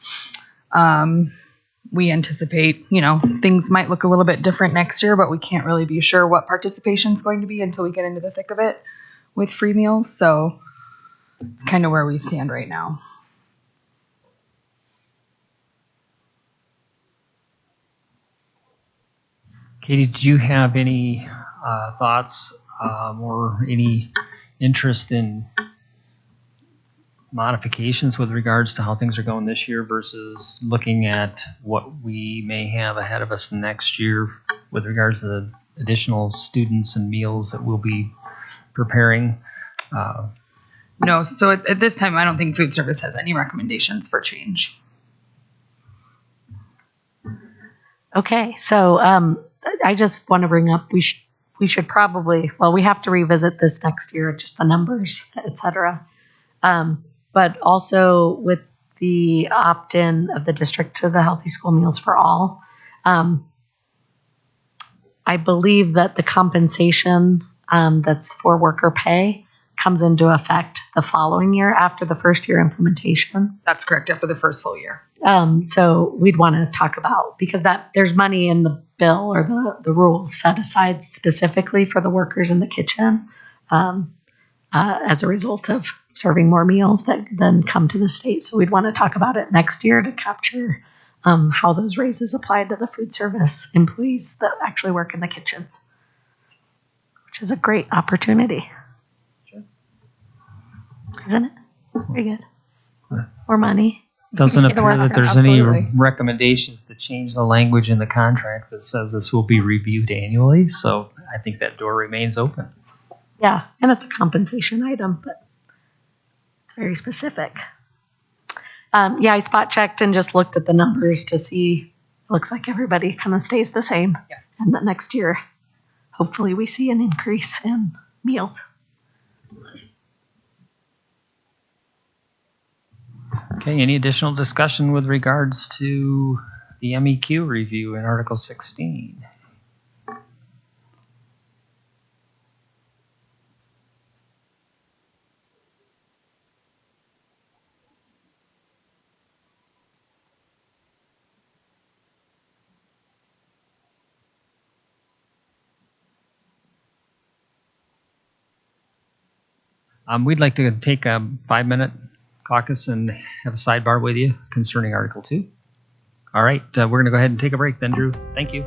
We anticipate, things might look a little bit different next year, but we can't really be sure what participation is going to be until we get into the thick of it with free meals. So it's kind of where we stand right now. Katie, do you have any thoughts or any interest in modifications with regards to how things are going this year versus looking at what we may have ahead of us next year with regards to the additional students and meals that we'll be preparing? No, so at this time, I don't think food service has any recommendations for change. Okay, so I just want to bring up we should probably, well, we have to revisit this next year, just the numbers, et cetera. But also with the opt-in of the district to the Healthy School Meals for All, I believe that the compensation that's for worker pay comes into effect the following year after the first year implementation. That's correct, after the first full year. So we'd want to talk about, because that there's money in the bill or the rules set aside specifically for the workers in the kitchen as a result of serving more meals that then come to the state. So we'd want to talk about it next year to capture how those raises apply to the food service employees that actually work in the kitchens, which is a great opportunity. Sure. Isn't it? Very good. More money. Doesn't appear that there's Absolutely. any recommendations to change the language in the contract that says this will be reviewed annually. So I think that door remains open. Yeah, and it's a compensation item, but it's very specific. Yeah, I spot checked and just looked at the numbers to see. It looks like everybody kind of stays the same. Yeah. And the next year, hopefully we see an increase in meals. Okay, any additional discussion with regards to the MEQ review in Article 16? We'd like to take a 5-minute caucus and have a sidebar with you concerning Article 2. All right, we're going to go ahead and take a break then, Drew. Thank you.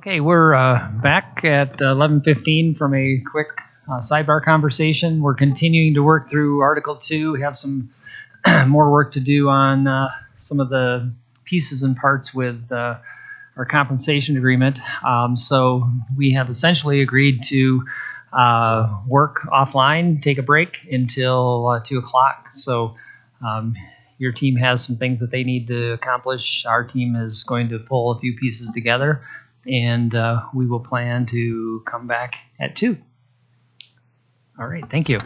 Okay, we're back at 11:15 from a quick sidebar conversation. We're continuing to work through Article 2. We have some more work to do on some of the pieces and parts with our compensation agreement. So we have essentially agreed to work offline, take a break until 2 o'clock. So your team has some things that they need to accomplish. Our team is going to pull a few pieces together, and we will plan to come back at 2. All right, thank you.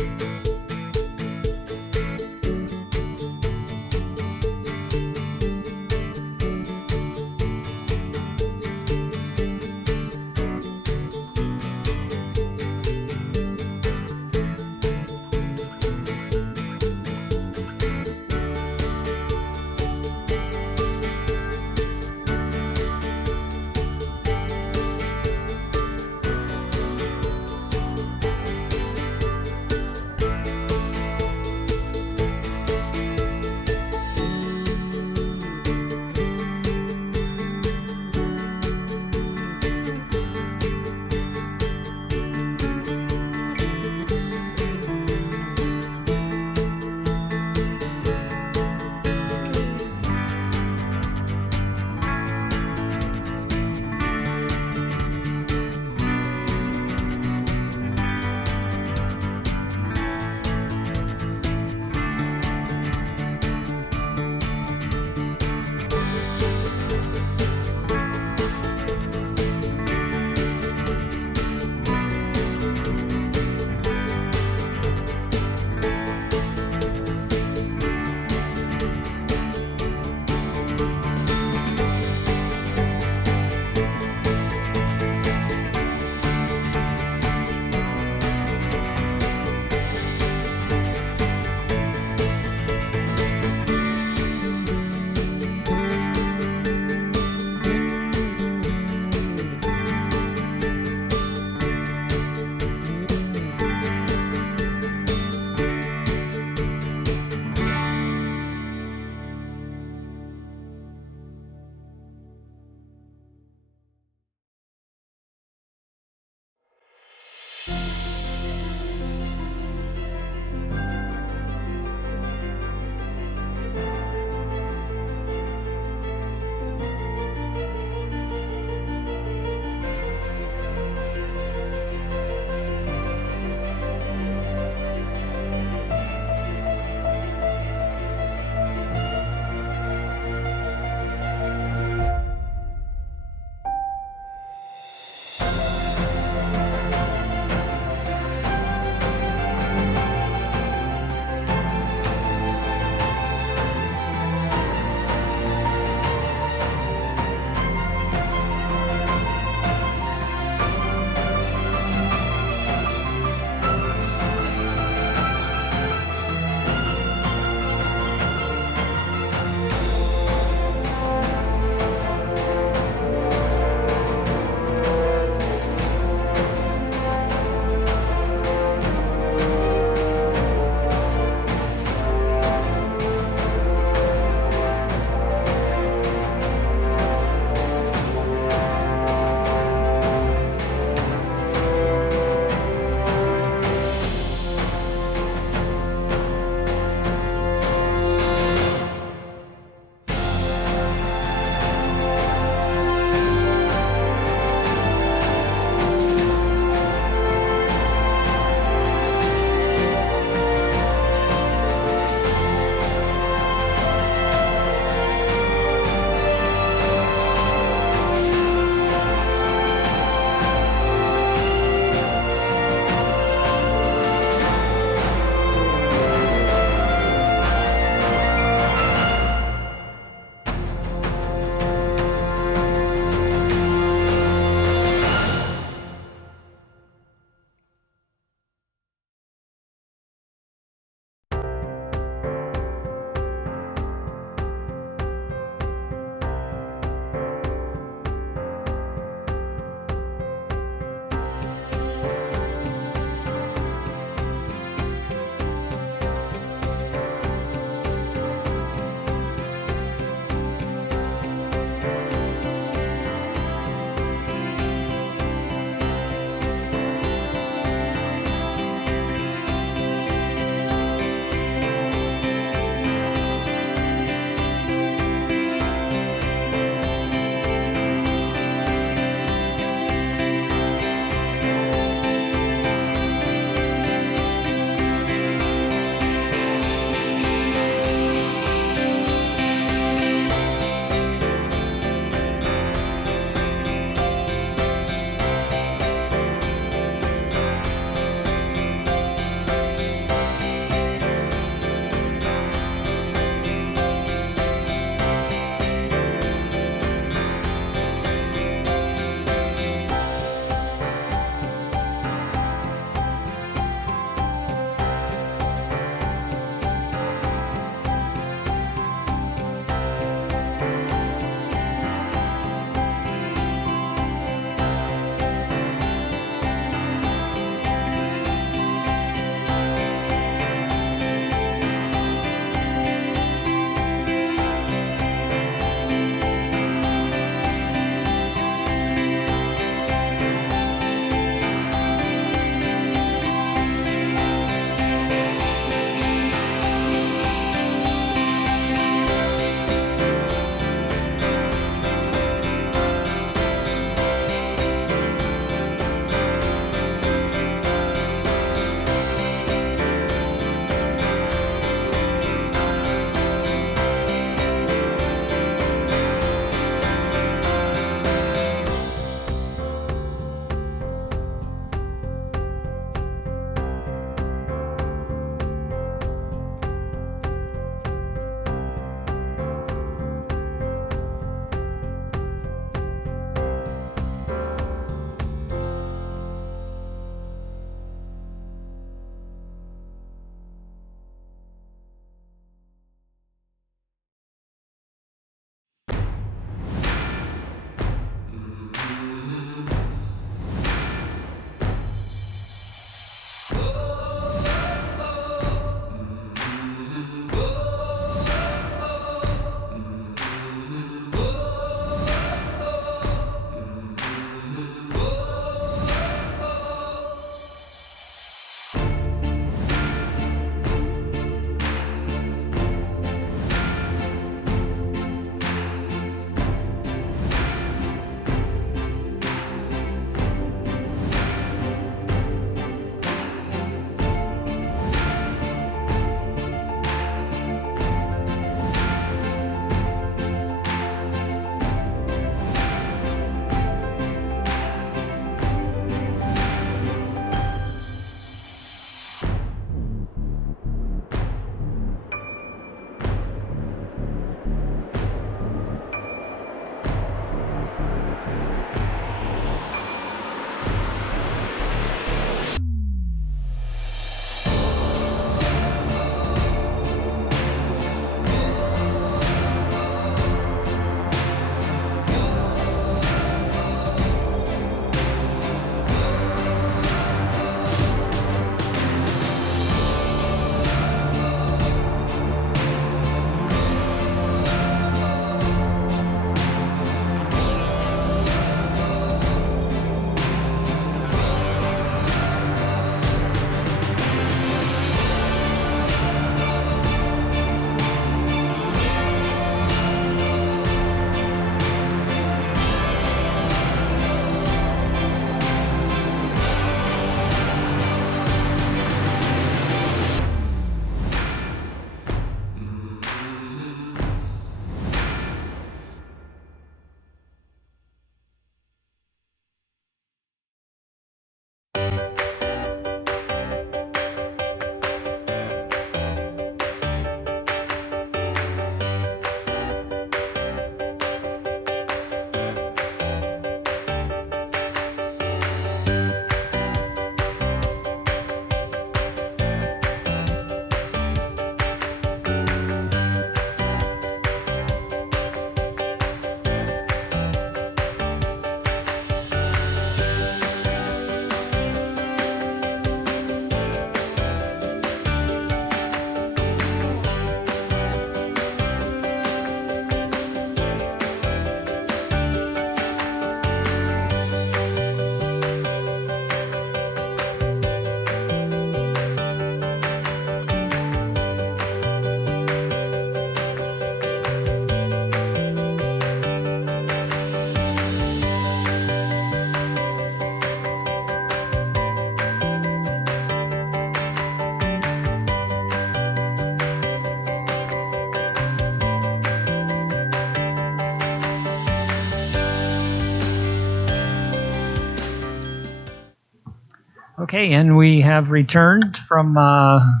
Okay, and we have returned from a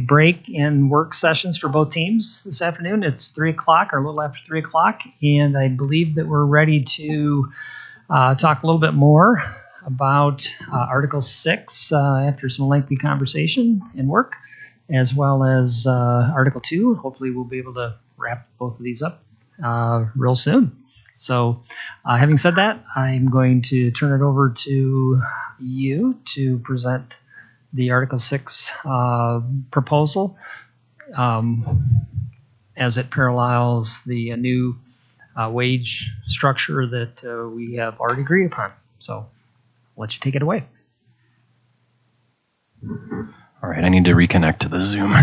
break in work sessions for both teams this afternoon. It's 3 o'clock or a little after 3 o'clock, and I believe that we're ready to talk a little bit more about Article 6 after some lengthy conversation and work, as well as Article 2. Hopefully we'll be able to wrap both of these up real soon. So having said that, I'm going to turn it over to you to present the Article 6 proposal as it parallels the new wage structure that we have already agreed upon. So I'll let you take it away. All right, I need to reconnect to the Zoom.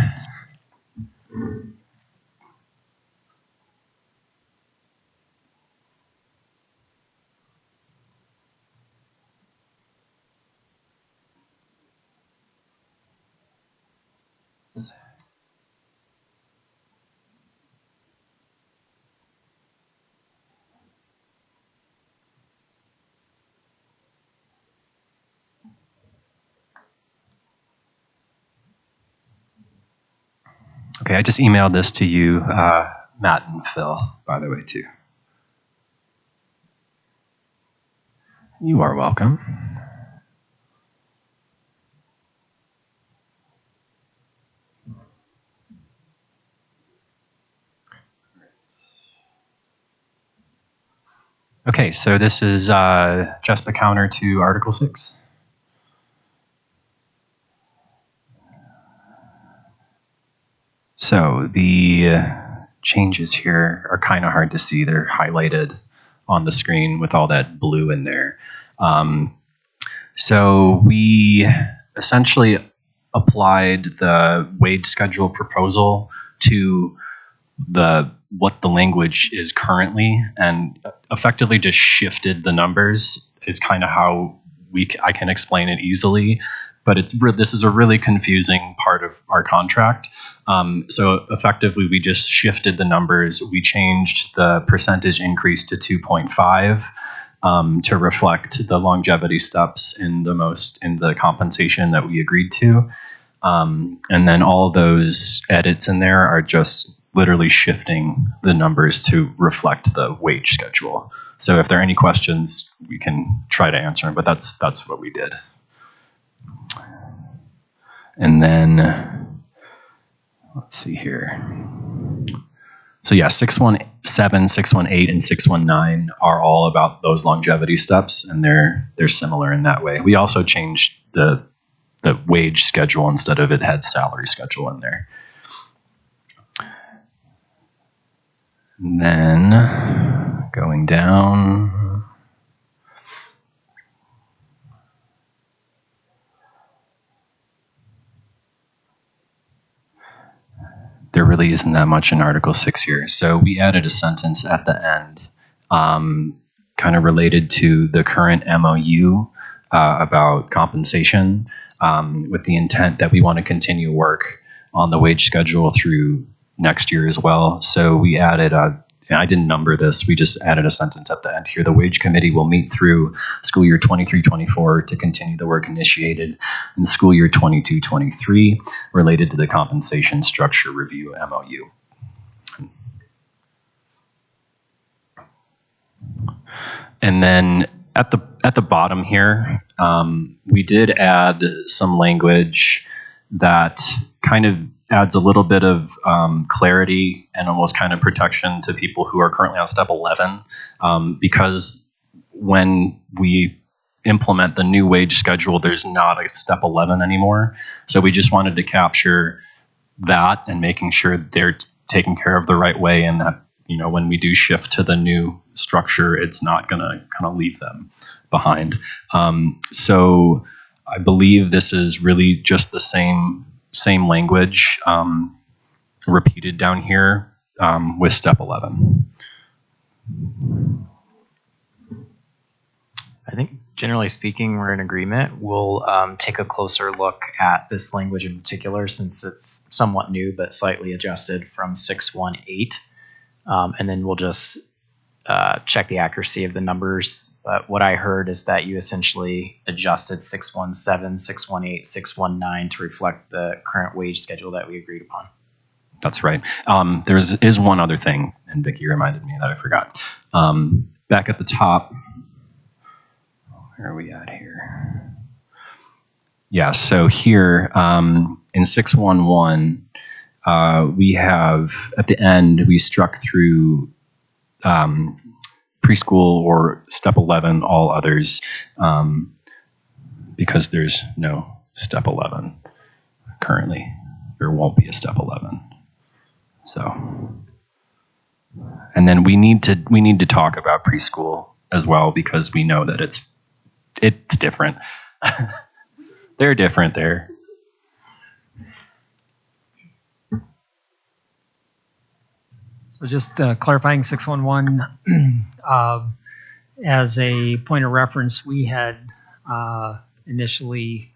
Okay, I just emailed this to you, Matt and Phil, by the way, too. You are welcome. Okay, so this is Jespa counter to Article 6. So the changes here are kind of hard to see. They're highlighted on the screen with all that blue in there. So we essentially applied the wage schedule proposal to what the language is currently, and effectively just shifted the numbers is kind of how I can explain it easily. But this is a really confusing part of our contract. So effectively, we just shifted the numbers. We changed the percentage increase to 2.5 to reflect the longevity steps in the compensation that we agreed to. And then all those edits in there are just literally shifting the numbers to reflect the wage schedule. So if there are any questions, we can try to answer them, but that's what we did. And then, let's see here. So yeah, 617, 618, and 619 are all about those longevity steps, and they're similar in that way. We also changed the wage schedule. Instead of it had salary schedule in there. And then going down, there really isn't that much in Article 6 here. So we added a sentence at the end, kind of related to the current MOU about compensation, with the intent that we want to continue work on the wage schedule through next year as well. So we added I didn't number this, we just added a sentence at the end here. The wage committee will meet through school year 23-24 to continue the work initiated in school year 22-23 related to the compensation structure review MOU. And then at the bottom here, we did add some language that kind of adds a little bit of clarity and almost kind of protection to people who are currently on step 11, because when we implement the new wage schedule, there's not a step 11 anymore. So we just wanted to capture that and making sure they're taken care of the right way, and that, you know, when we do shift to the new structure, it's not going to kind of leave them behind. So I believe this is really just the same language repeated down here with step 11. I think generally speaking, we're in agreement. We'll take a closer look at this language in particular, since it's somewhat new but slightly adjusted from 618. And then we'll just check the accuracy of the numbers, but what I heard is that you essentially adjusted 617, 618, 619 to reflect the current wage schedule that we agreed upon. That's right. There is one other thing, and Vicki reminded me that I forgot. Back at the top, where are we at here? Yeah, so here in 611, we have, at the end, we struck through preschool or step 11, all others, because there's no step 11 currently. There won't be a step 11. So, and then we need to talk about preschool as well, because we know that it's different. They're different there. So just clarifying 611, as a point of reference, we had initially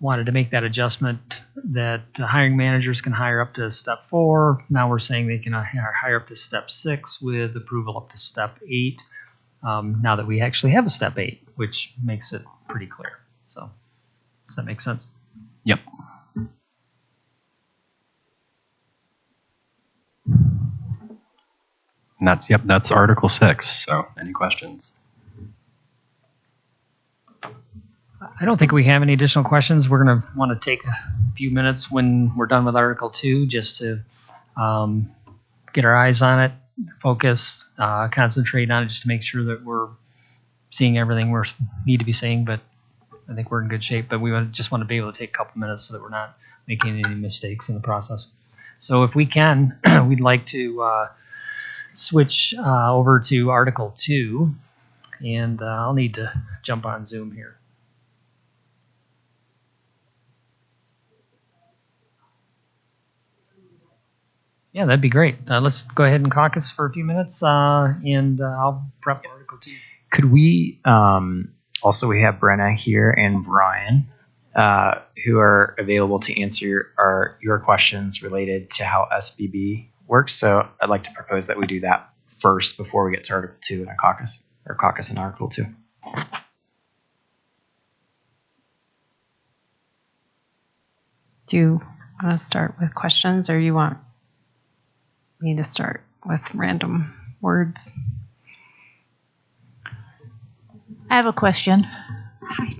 wanted to make that adjustment that hiring managers can hire up to step 4. Now we're saying they can hire up to step 6 with approval up to step 8. Now that we actually have a step 8, which makes it pretty clear. So does that make sense? Yep. And that's Article 6. So any questions? I don't think we have any additional questions. We're going to want to take a few minutes when we're done with Article 2 just to get our eyes on it, focus, concentrate on it, just to make sure that we're seeing everything we need to be seeing. But I think we're in good shape. But we just want to be able to take a couple minutes so that we're not making any mistakes in the process. So if we can, we'd like to switch over to Article 2. And I'll need to jump on Zoom here. Yeah, that'd be great. Let's go ahead and caucus for a few minutes, and I'll prep Article 2. Could we also, we have Brenna here and Brian, who are available to answer your questions related to how SBB works. So I'd like to propose that we do that first before we get to Article 2 in a caucus, or caucus in Article 2. Do you want to start with questions, or you want me to start with random words? I have a question.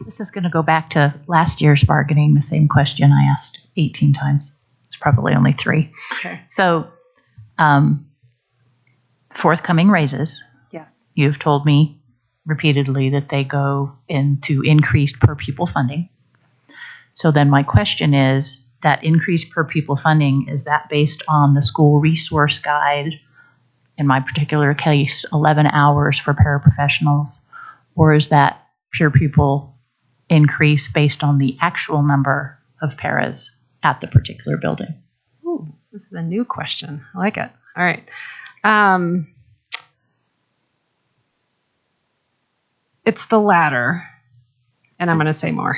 This is going to go back to last year's bargaining, the same question I asked 18 times. It's probably only 3. Okay. So, forthcoming raises. Yes. You've told me repeatedly that they go into increased per pupil funding. So then my question is, that increased per pupil funding, is that based on the school resource guide, in my particular case, 11 hours for paraprofessionals, or is that per pupil increase based on the actual number of paras at the particular building? Ooh, this is a new question. I like it. All right. It's the latter, and I'm going to say more.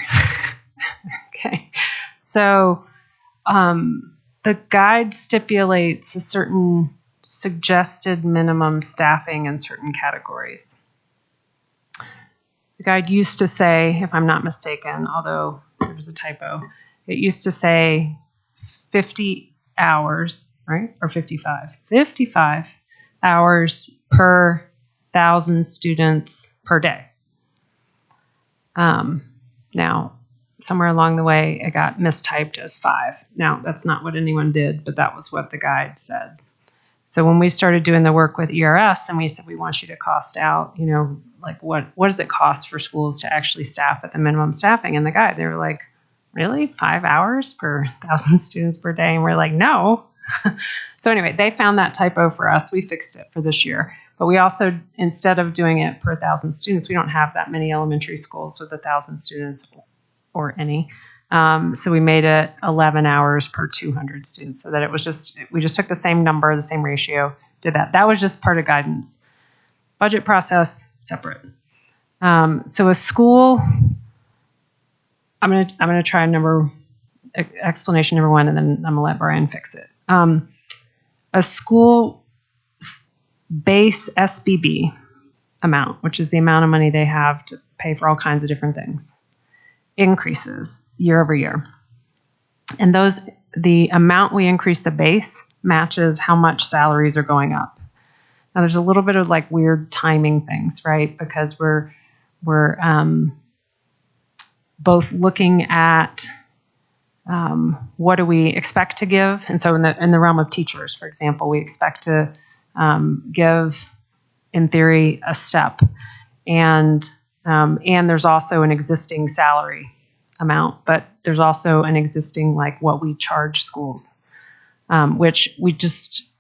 Okay. So the guide stipulates a certain suggested minimum staffing in certain categories. The guide used to say, if I'm not mistaken, although there was a typo, it used to say 50 hours, right? Or 55. 55 hours per 1,000 students per day. Now, somewhere along the way, it got mistyped as 5. Now, that's not what anyone did, but that was what the guide said. So when we started doing the work with ERS and we said, we want you to cost out, like what does it cost for schools to actually staff at the minimum staffing in the guide? They were like, really? 5 hours per 1,000 students per day? And we're like, no. So anyway, they found that typo for us. We fixed it for this year. But we also, instead of doing it per 1,000 students, we don't have that many elementary schools with 1,000 students or any. So we made it 11 hours per 200 students, so that it was we just took the same number, the same ratio, did that. That was just part of guidance. Budget process, separate. So a school, I'm gonna try explanation number 1, and then I'm gonna let Brian fix it. A school base SBB amount, which is the amount of money they have to pay for all kinds of different things, increases year over year. And the amount we increase the base matches how much salaries are going up. Now there's a little bit of like weird timing things, right? Because we're both looking at what do we expect to give, and so in the realm of teachers, for example, we expect to give, in theory, a step, and there's also an existing salary amount, but there's also an existing like what we charge schools, which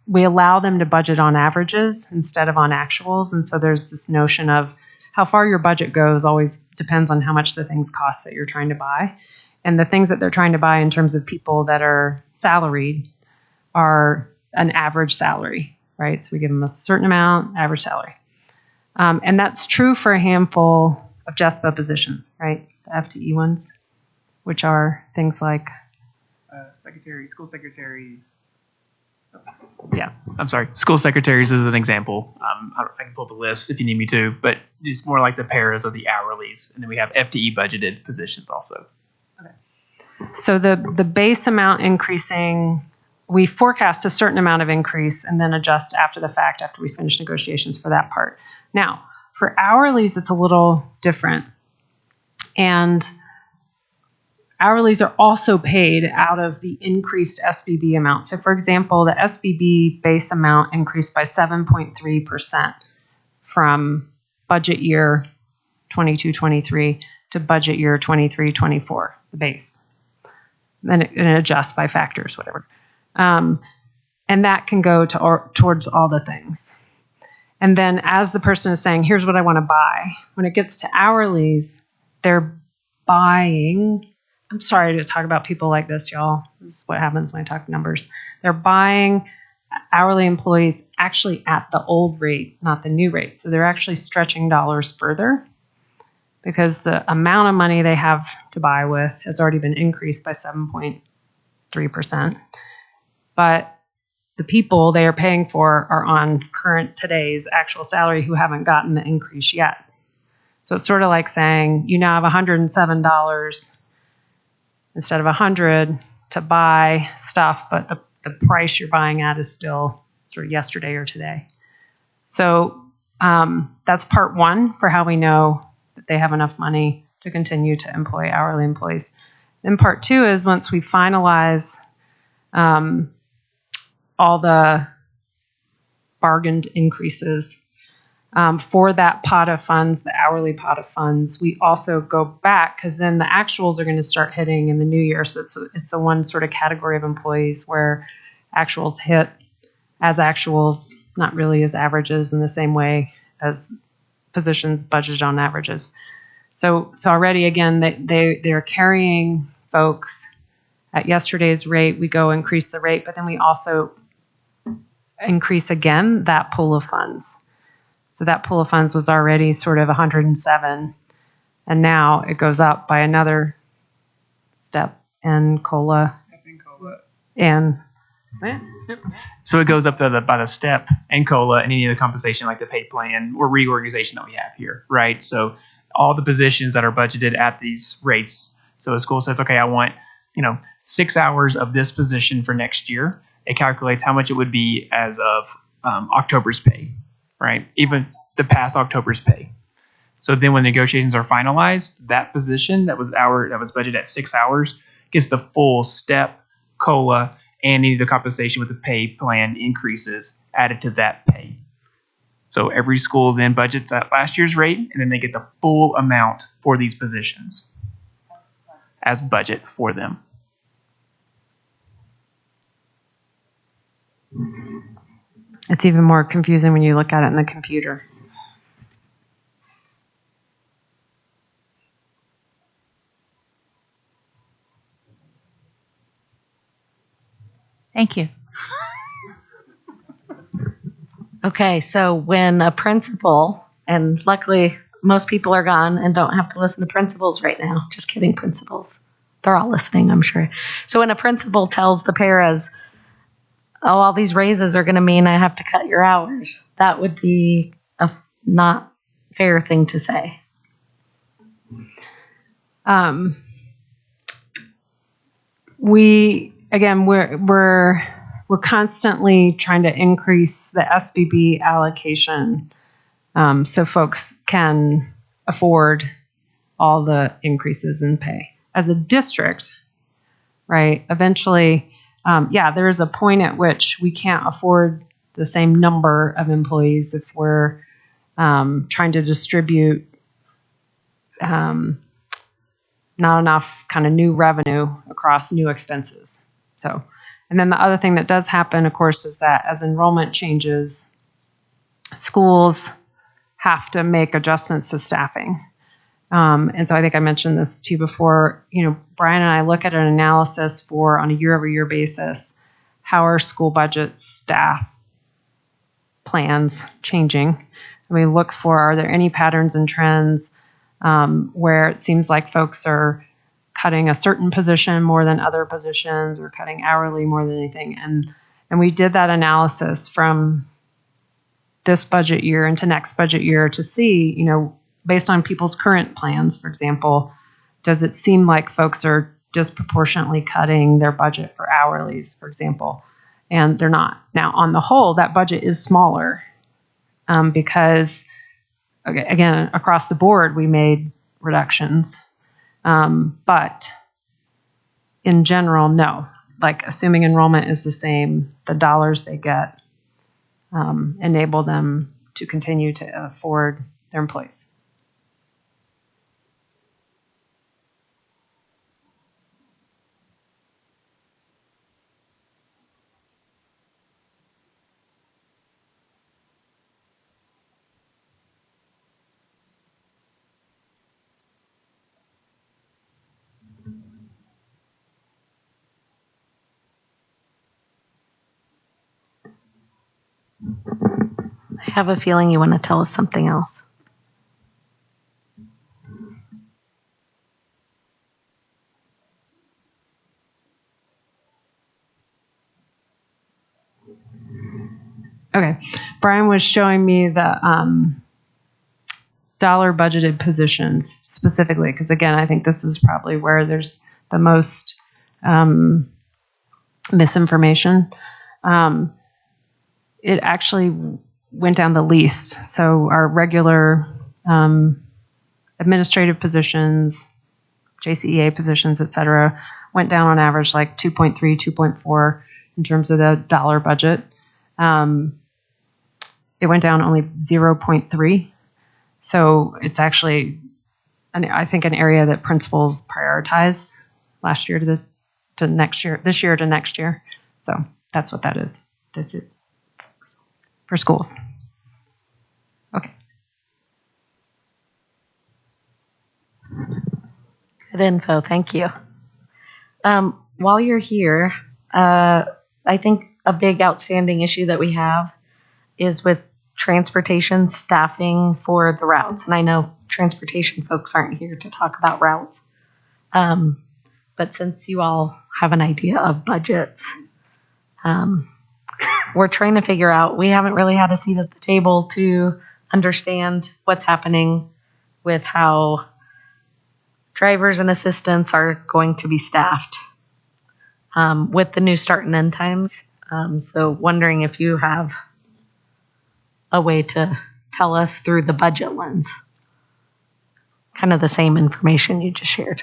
we allow them to budget on averages instead of on actuals, and so there's this notion of how far your budget goes always depends on how much the things cost that you're trying to buy. And the things that they're trying to buy in terms of people that are salaried are an average salary, right? So we give them a certain amount, average salary. And that's true for a handful of Jespa positions, right? The FTE ones, which are things like school secretaries. Yeah, I'm sorry. School secretaries is an example. I can pull up a list if you need me to, but it's more like the paras or the hourlies. And then we have FTE budgeted positions also. So the base amount increasing, we forecast a certain amount of increase and then adjust after the fact after we finish negotiations for that part. Now, for hourlies, it's a little different. And hourlies are also paid out of the increased SBB amount. So for example, the SBB base amount increased by 7.3% from budget year 22-23 to budget year 23-24, the base. Then it adjusts by factors, whatever. And that can go towards all the things. And then as the person is saying, here's what I want to buy, when it gets to hourlies, they're buying. I'm sorry to talk about people like this, y'all. This is what happens when I talk numbers. They're buying hourly employees actually at the old rate, not the new rate. So they're actually stretching dollars further because the amount of money they have to buy with has already been increased by 7.3%. But the people they are paying for are on today's actual salary who haven't gotten the increase yet. So it's sort of like saying you now have $107 instead of $100 to buy stuff, but the price you're buying at is still sort of yesterday or today. So that's part one for how we know that they have enough money to continue to employ hourly employees. Then part two is once we finalize all the bargained increases for that pot of funds, the hourly pot of funds, we also go back because then the actuals are going to start hitting in the new year. So it's the one sort of category of employees where actuals hit as actuals, not really as averages in the same way as positions budgeted on averages. So already again, they're carrying folks at yesterday's rate. We go increase the rate, but then we also increase again that pool of funds. So that pool of funds was already sort of 107, and now it goes up by another step and COLA and so it goes up by the step and COLA and any of the compensation like the pay plan or reorganization that we have here, right? So all the positions that are budgeted at these rates. So the school says, okay, I want 6 hours of this position for next year. It calculates how much it would be as of October's pay, right? Even the past October's pay. So then when negotiations are finalized, that position that was budgeted at 6 hours gets the full step, COLA, and any of the compensation with the pay plan increases added to that pay. So every school then budgets at last year's rate, and then they get the full amount for these positions as budget for them. it's even more confusing when you look at it in the computer. Thank you. Okay, so when a principal, and luckily most people are gone and don't have to listen to principals right now. Just kidding, principals. They're all listening, I'm sure. So when a principal tells the paras, all these raises are going to mean I have to cut your hours. That would be a not fair thing to say. We're constantly trying to increase the SBB allocation so folks can afford all the increases in pay. As a district, right, eventually, there is a point at which we can't afford the same number of employees if we're trying to distribute not enough kind of new revenue across new expenses. So, and then the other thing that does happen, of course, is that as enrollment changes, schools have to make adjustments to staffing. And so I think I mentioned this to you before. Brian and I look at an analysis for, on a year-over-year basis, how are school budgets, staff plans changing. And we look for, are there any patterns and trends where it seems like folks are cutting a certain position more than other positions, or cutting hourly more than anything. And we did that analysis from this budget year into next budget year to see, based on people's current plans, for example, does it seem like folks are disproportionately cutting their budget for hourlies, for example? And they're not. Now, on the whole, that budget is smaller because, again, across the board, we made reductions. But in general, no. Like, assuming enrollment is the same, the dollars they get enable them to continue to afford their employees. I have a feeling you want to tell us something else. Okay. Brian was showing me the dollar budgeted positions specifically, because, again, I think this is probably where there's the most misinformation. It actually went down the least. So our regular administrative positions, JCEA positions, et cetera, went down on average like 2.3, 2.4 in terms of the dollar budget. It went down only 0.3. So it's actually, I think, an area that principals prioritized last year to next year, this year to next year. So that's what that is. This is for schools. Okay. Good info. Thank you. While you're here, I think a big outstanding issue that we have is with transportation staffing for the routes. And I know transportation folks aren't here to talk about routes. But since you all have an idea of budgets, we're trying to figure out, we haven't really had a seat at the table to understand what's happening with how drivers and assistants are going to be staffed with the new start and end times. So wondering if you have a way to tell us through the budget lens, kind of the same information you just shared.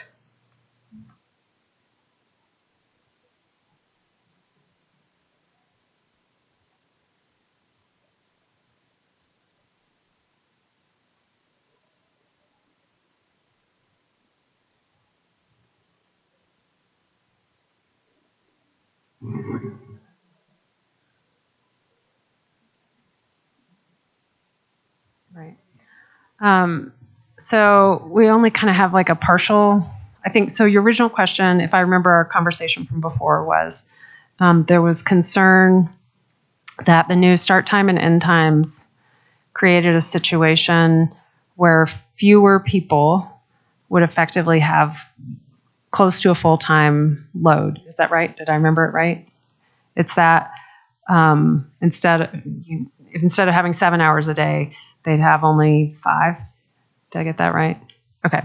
Right. So we only kind of have like a partial, I think. So your original question, if I remember our conversation from before, was there was concern that the new start time and end times created a situation where fewer people would effectively have close to a full-time load. Is that right? Did I remember it right? It's that instead of having 7 hours a day, they'd have only 5. Did I get that right? Okay.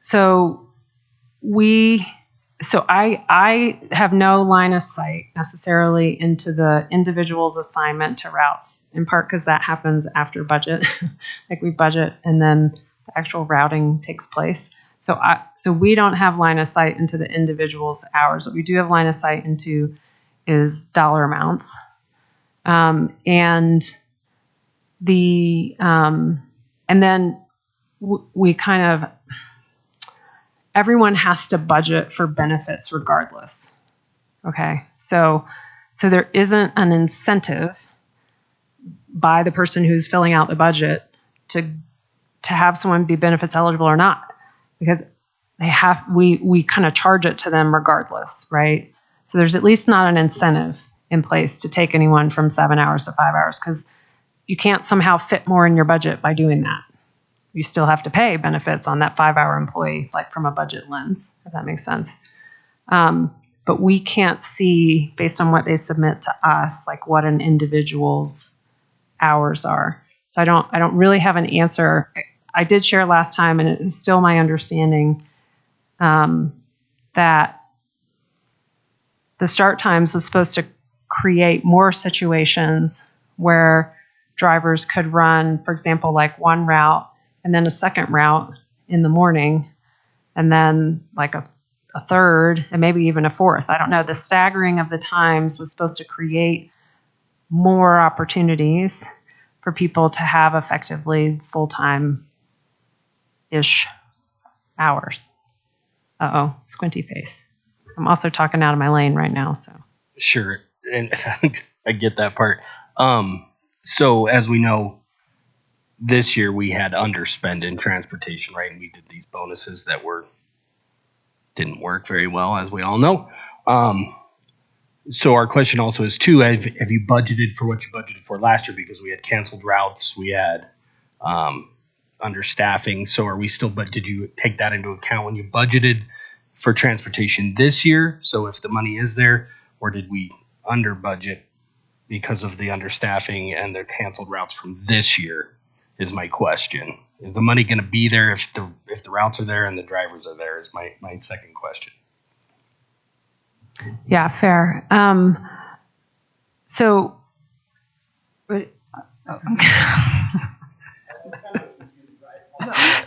So I have no line of sight necessarily into the individual's assignment to routes, in part because that happens after budget. Like we budget and then the actual routing takes place. So we don't have line of sight into the individual's hours. What we do have line of sight into is dollar amounts. And then we kind of, everyone has to budget for benefits regardless. Okay. So there isn't an incentive by the person who's filling out the budget to have someone be benefits eligible or not, because we kind of charge it to them regardless, right? So there's at least not an incentive in place to take anyone from 7 hours to 5 hours, because you can't somehow fit more in your budget by doing that. You still have to pay benefits on that 5-hour employee, like from a budget lens, if that makes sense. But we can't see, based on what they submit to us, like what an individual's hours are. So I don't really have an answer. I did share last time, and it is still my understanding that the start times was supposed to create more situations where drivers could run, for example, like one route and then a second route in the morning, and then like a third and maybe even a fourth. I don't know. The staggering of the times was supposed to create more opportunities for people to have effectively full-time-ish hours. Squinty face. I'm also talking out of my lane right now, so. Sure, and I get that part. So as we know, this year we had underspend in transportation, right? And we did these bonuses that didn't work very well, as we all know. So our question also is too: have you budgeted for what you budgeted for last year? Because we had canceled routes, we had understaffing. So are we still? But did you take that into account when you budgeted for transportation this year? So if the money is there, or did we under budget because of the understaffing and the canceled routes from this year? Is my question. Is the money going to be there if the routes are there and the drivers are there? Is my second question. Yeah, fair. So,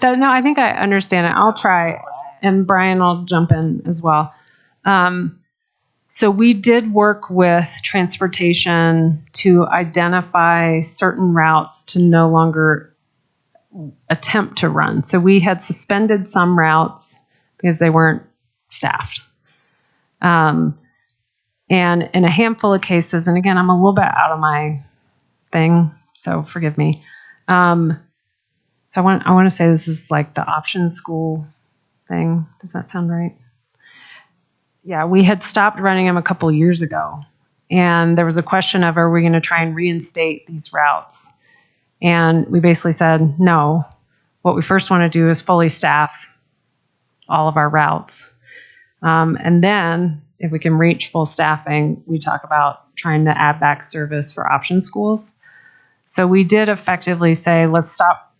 no, I think I understand it. I'll try, and Brian will jump in as well. So we did work with transportation to identify certain routes to no longer attempt to run. So we had suspended some routes because they weren't staffed. And in a handful of cases, and again, I'm a little bit out of my thing, so forgive me. So I want to say this is like the option school thing. Does that sound right? Yeah, we had stopped running them a couple years ago, and there was a question of, are we going to try and reinstate these routes? And we basically said, no. What we first want to do is fully staff all of our routes. And then if we can reach full staffing, we talk about trying to add back service for option schools. So we did effectively say, let's stop,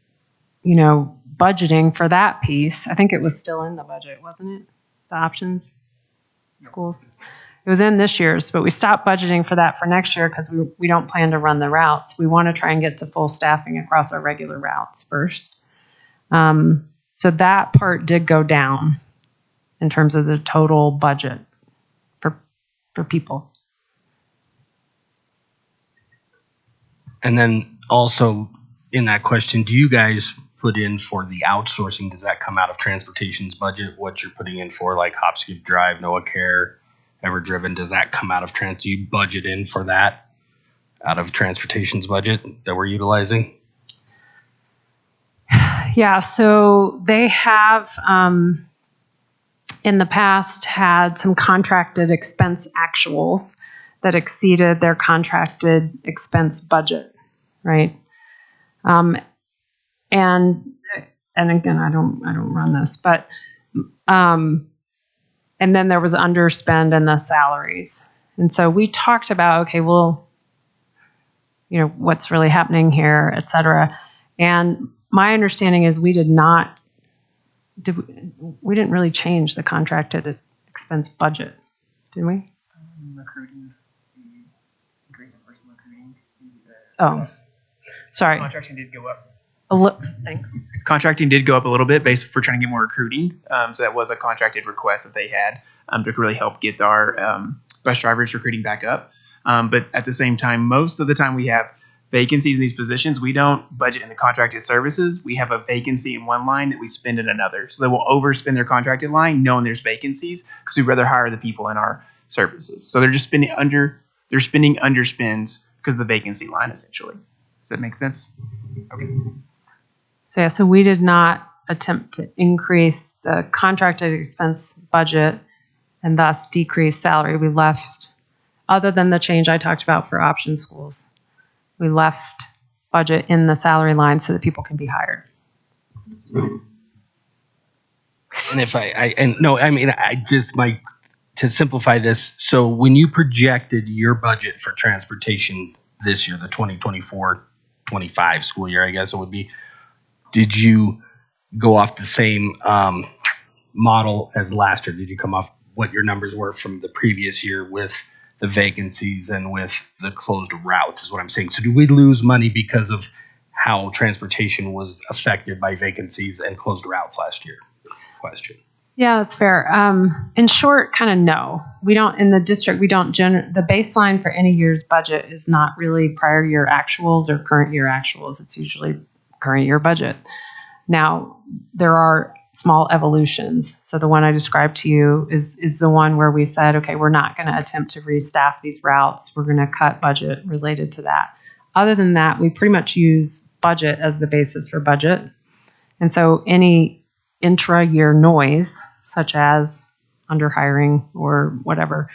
budgeting for that piece. I think it was still in the budget, wasn't it? The options schools. It was in this year's, but we stopped budgeting for that for next year because we don't plan to run the routes. We want to try and get to full staffing across our regular routes first. So that part did go down in terms of the total budget for people. And then also in that question, do you guys put in for the outsourcing? Does that come out of transportation's budget? What you're putting in for, like Hop Skip Drive, Noah Care, Ever Driven, does that come out of do you budget in for that out of transportation's budget that we're utilizing? Yeah, so they have in the past had some contracted expense actuals that exceeded their contracted expense budget, right? And again, I don't run this, but and then there was underspend in the salaries. And so we talked about, okay, well, what's really happening here, et cetera. And my understanding is we didn't really change the contracted expense budget, did we? Recruiting, increase in person recruiting. Oh, sorry. Contracting did go up. Thanks. Contracting did go up a little bit based for trying to get more recruiting. So that was a contracted request that they had to really help get our bus drivers recruiting back up. But at the same time, most of the time we have vacancies in these positions. We don't budget in the contracted services. We have a vacancy in one line that we spend in another. So they will overspend their contracted line knowing there's vacancies because we'd rather hire the people in our services. So they're just spending underspends because of the vacancy line, essentially. Does that make sense? Okay. So we did not attempt to increase the contracted expense budget and thus decrease salary. We left, other than the change I talked about for option schools, we left budget in the salary line so that people can be hired. And to simplify this, so when you projected your budget for transportation this year, the 2024-25 school year, I guess it would be, did you go off the same model as last year? Did you come off what your numbers were from the previous year with the vacancies and with the closed routes is what I'm saying. So do we lose money because of how transportation was affected by vacancies and closed routes last year? Question. Yeah, that's fair. In short, kind of no. We don't, in the district, we don't, the baseline for any year's budget is not really prior year actuals or current year actuals. It's usually current year budget. Now, there are small evolutions. So the one I described to you is the one where we said, okay, we're not going to attempt to restaff these routes. We're going to cut budget related to that. Other than that, we pretty much use budget as the basis for budget. And so any intra-year noise, such as underhiring or whatever,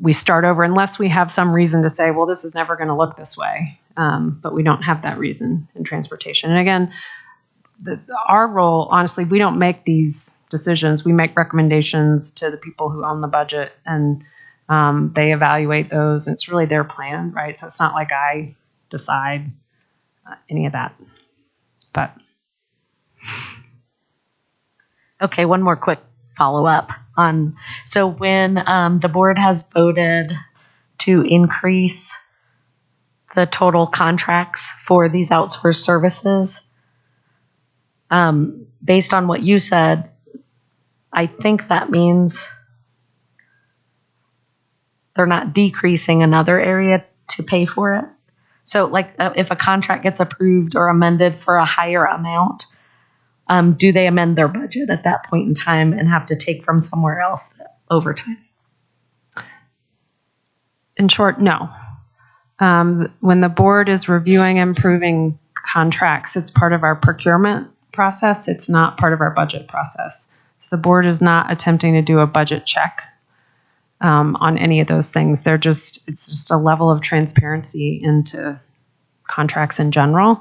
we start over unless we have some reason to say, well, this is never going to look this way. But we don't have that reason in transportation. And again, our role, honestly, we don't make these decisions. We make recommendations to the people who own the budget, and they evaluate those. And it's really their plan, right? So it's not like I decide any of that. But okay, one more quick follow-up on. So when the board has voted to increase the total contracts for these outsourced services, based on what you said, I think that means they're not decreasing another area to pay for it. So like if a contract gets approved or amended for a higher amount, do they amend their budget at that point in time and have to take from somewhere else over time? In short, no. When the board is reviewing and approving contracts, it's part of our procurement process. It's not part of our budget process. So the board is not attempting to do a budget check on any of those things. It's just a level of transparency into contracts in general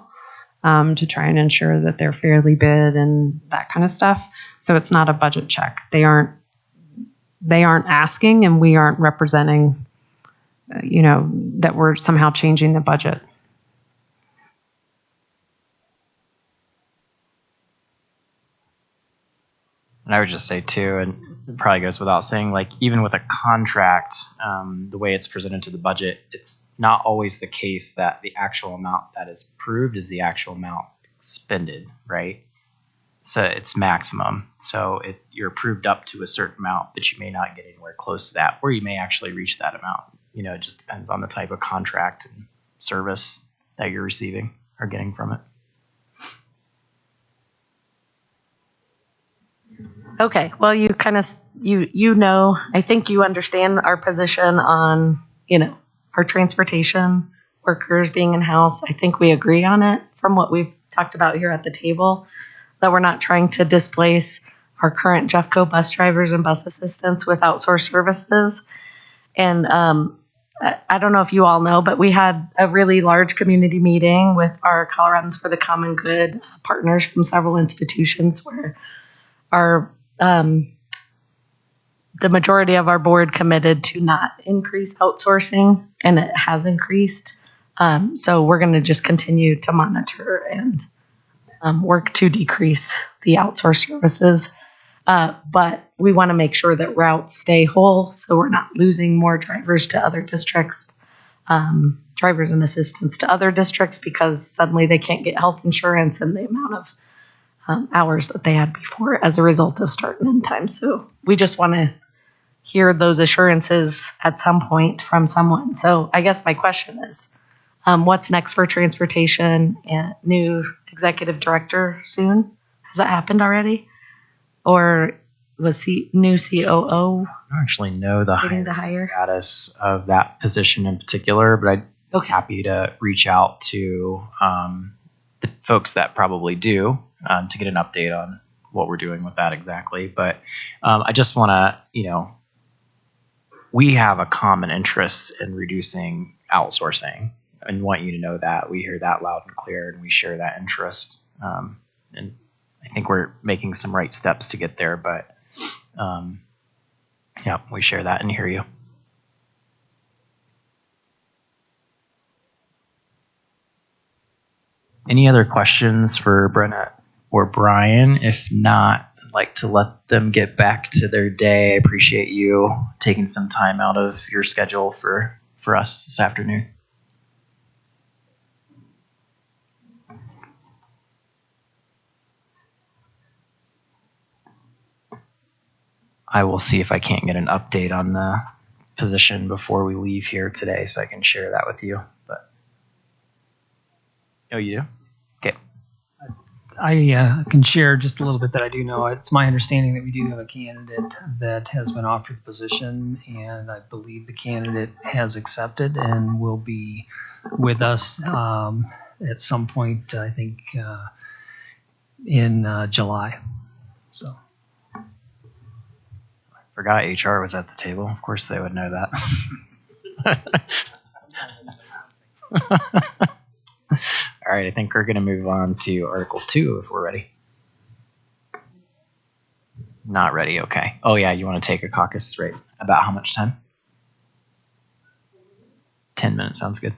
to try and ensure that they're fairly bid and that kind of stuff. So it's not a budget check. They aren't asking, and we aren't representing, that we're somehow changing the budget. And I would just say too, and it probably goes without saying, like even with a contract, the way it's presented to the budget, it's not always the case that the actual amount that is approved is the actual amount expended, right? So it's maximum. So you're approved up to a certain amount, but you may not get anywhere close to that, or you may actually reach that amount. It just depends on the type of contract and service that you're receiving or getting from it. Okay, well, you kind of, I think you understand our position on, our transportation workers being in-house. I think we agree on it from what we've talked about here at the table, that we're not trying to displace our current Jeffco bus drivers and bus assistants with outsourced services. And I don't know if you all know, but we had a really large community meeting with our Coloradans for the Common Good partners from several institutions where our the majority of our board committed to not increase outsourcing, and it has increased. So we're going to just continue to monitor and work to decrease the outsourced services. But we want to make sure that routes stay whole, so we're not losing more drivers to other districts, drivers and assistants to other districts, because suddenly they can't get health insurance and the amount of hours that they had before as a result of start and end time. So we just want to hear those assurances at some point from someone. So I guess my question is, what's next for transportation and new executive director soon? Has that happened already? Or was new COO? I don't actually know the Waiting to hire? status of that position in particular, but I'd be happy to reach out to the folks that probably do to get an update on what we're doing with that exactly. But I just want to, we have a common interest in reducing outsourcing, and want you to know that. We hear that loud and clear, and we share that interest. And I think we're making some right steps to get there, but yeah, we share that and hear you. Any other questions for Brenna or Brian? If not, I'd like to let them get back to their day. I appreciate you taking some time out of your schedule for us this afternoon. I will see if I can't get an update on the position before we leave here today, so I can share that with you. But oh, you do? Okay. I can share just a little bit that I do know. It's my understanding that we do have a candidate that has been offered the position, and I believe the candidate has accepted and will be with us at some point, I think, in July. So. Forgot HR was at the table. Of course they would know that. All right, I think we're going to move on to Article 2 if we're ready. Not ready, okay. Oh yeah, you want to take a caucus, right? About how much time? 10 minutes, sounds good.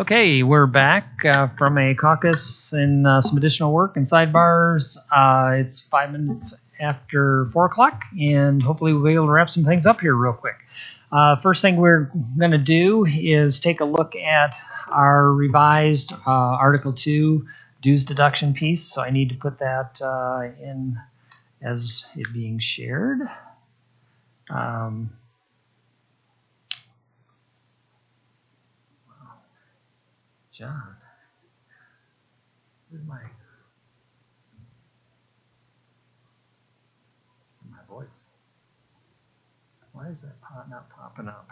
Okay, we're back from a caucus and some additional work and sidebars. It's 5 minutes after 4 o'clock, and hopefully we'll be able to wrap some things up here real quick. First thing we're going to do is take a look at our revised Article 2 dues deduction piece. So I need to put that in as it being shared. John, where's my voice? Why is that not popping up?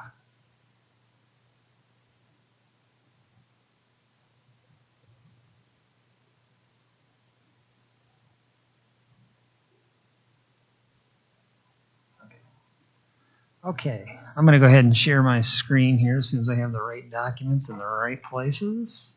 Okay, I'm going to go ahead and share my screen here as soon as I have the right documents in the right places.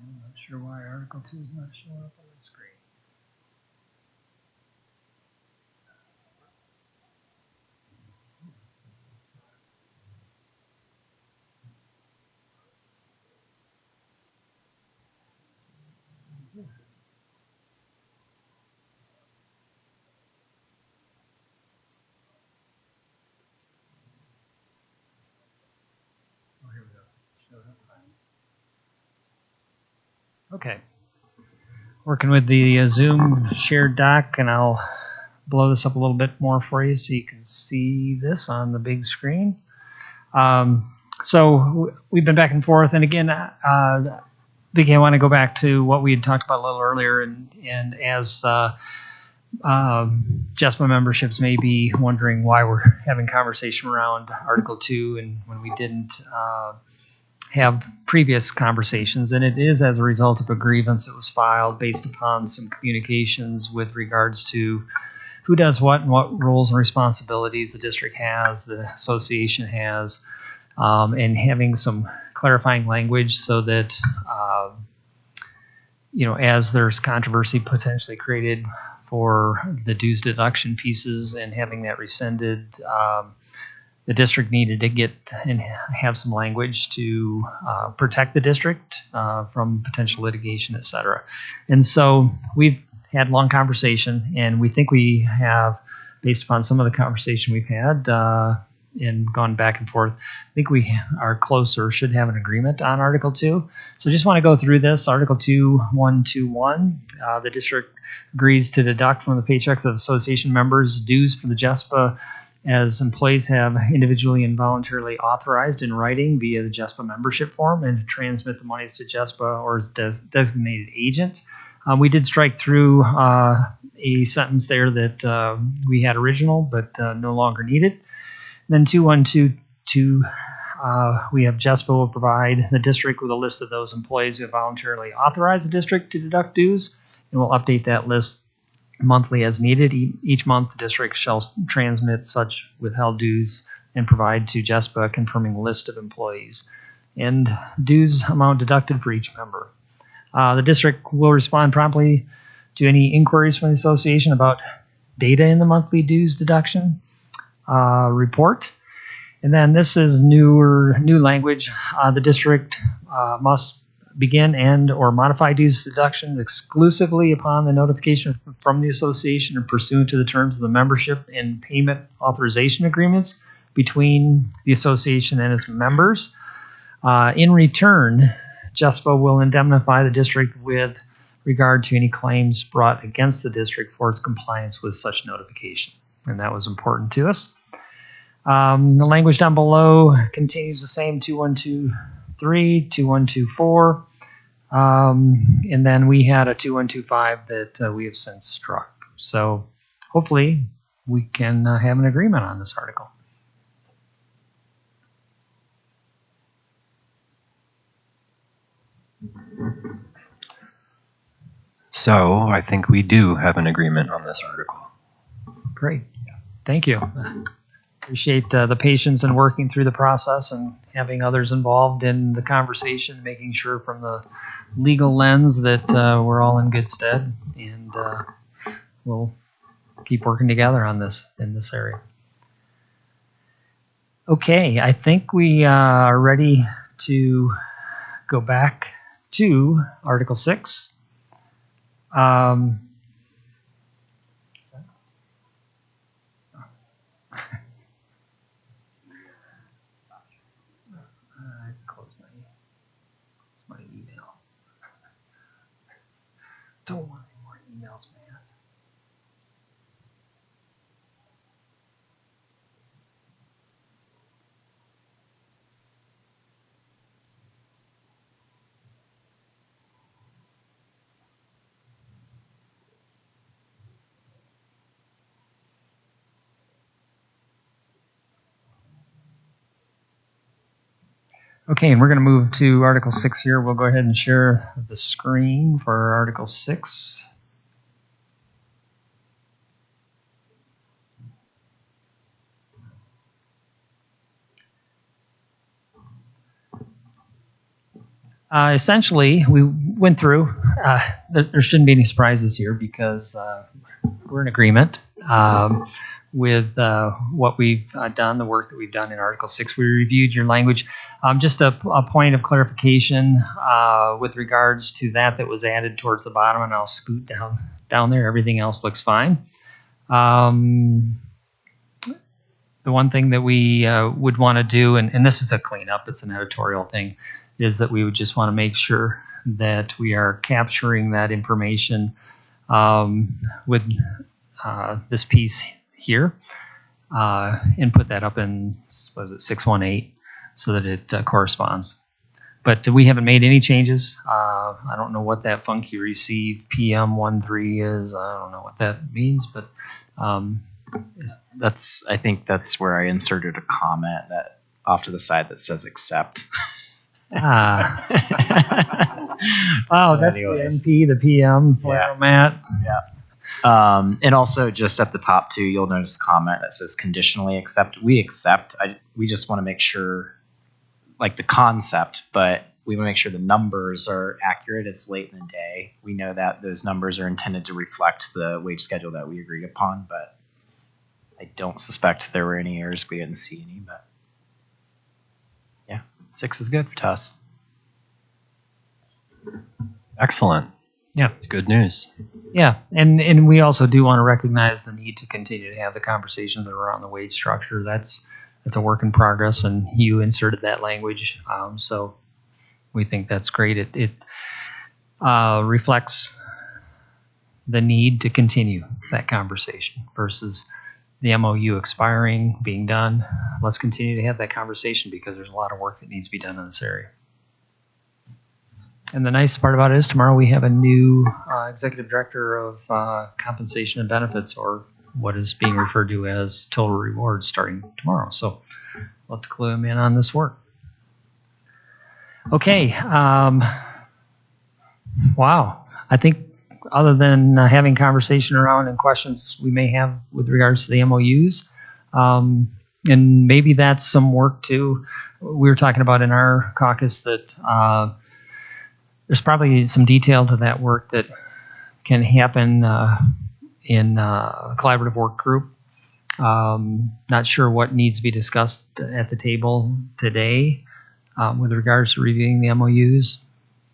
I'm not sure why Article 2 is not showing up on the screen. Oh, here we go. Showed up. Okay. Working with the Zoom shared doc, and I'll blow this up a little bit more for you so you can see this on the big screen. So we've been back and forth, and again, Vicky, I want to go back to what we had talked about a little earlier, and as Jespa memberships may be wondering why we're having conversation around Article 2 and when we didn't have previous conversations, and it is as a result of a grievance that was filed based upon some communications with regards to who does what and what roles and responsibilities the district has, the association has, and having some clarifying language so that, as there's controversy potentially created for the dues deduction pieces and having that rescinded, the district needed to get and have some language to protect the district from potential litigation, et cetera. And so we've had a long conversation, and we think we have, based upon some of the conversation we've had and gone back and forth, I think we are close or should have an agreement on Article 2. So just want to go through this. Article 2.121, the district agrees to deduct from the paychecks of association members dues for the Jespa as employees have individually and voluntarily authorized in writing via the Jespa membership form and to transmit the monies to Jespa or its designated agent. We did strike through a sentence there that we had original but no longer needed. Then 2.122, we have Jespa will provide the district with a list of those employees who have voluntarily authorized the district to deduct dues, and we'll update that list monthly as needed. Each month, the district shall transmit such withheld dues and provide to Jespa a confirming list of employees and dues amount deducted for each member. The district will respond promptly to any inquiries from the association about data in the monthly dues deduction report. And then this is new language. The district must begin and or modify dues deductions exclusively upon the notification from the association and pursuant to the terms of the membership and payment authorization agreements between the association and its members. In return, Jespa will indemnify the district with regard to any claims brought against the district for its compliance with such notification. And that was important to us. The language down below continues the same, 2.123, 2.124. And then we had a 2.125 that we have since struck. So hopefully we can have an agreement on this article. So I think we do have an agreement on this article. Great. Thank you. Appreciate the patience in working through the process and having others involved in the conversation, making sure from the legal lens that we're all in good stead, and we'll keep working together on this in this area. Okay, I think we are ready to go back to Article 6. Close my email. Don't want any more emails, man. Okay, and we're going to move to Article 6 here. We'll go ahead and share the screen for Article 6. Essentially, we went through, there shouldn't be any surprises here because we're in agreement with what we've done, the work that we've done in Article 6. We reviewed your language. Just a point of clarification with regards to that was added towards the bottom, and I'll scoot down there. Everything else looks fine. The one thing that we would want to do, and this is a cleanup, it's an editorial thing, is that we would just want to make sure that we are capturing that information with this piece here and put that up in, what is it, 618, so that it corresponds. But we haven't made any changes. I don't know what that funky receive PM13 is. I don't know what that means, but I think that's where I inserted a comment that off to the side that says accept. Wow, that's Anyways. the MP, the PM format. Yeah. And also just at the top too, you'll notice a comment that says conditionally accept. We accept. We just want to make sure, like the concept, but we want to make sure the numbers are accurate. It's late in the day. We know that those numbers are intended to reflect the wage schedule that we agreed upon, but I don't suspect there were any errors. We didn't see any, but yeah, 6 is good to us. Excellent. Yeah, it's good news. Yeah, and we also do want to recognize the need to continue to have the conversations that are around the wage structure. That's a work in progress, and you inserted that language, so we think that's great. It reflects the need to continue that conversation versus the MOU expiring, being done. Let's continue to have that conversation because there's a lot of work that needs to be done in this area. And the nice part about it is tomorrow we have a new executive director of compensation and benefits, or what is being referred to as total rewards, starting tomorrow. So we'll have to clue him in on this work. Okay. Wow. I think other than having conversation around and questions we may have with regards to the MOUs, and maybe that's some work too. We were talking about in our caucus that there's probably some detail to that work that can happen in a collaborative work group. Not sure what needs to be discussed at the table today with regards to reviewing the MOUs.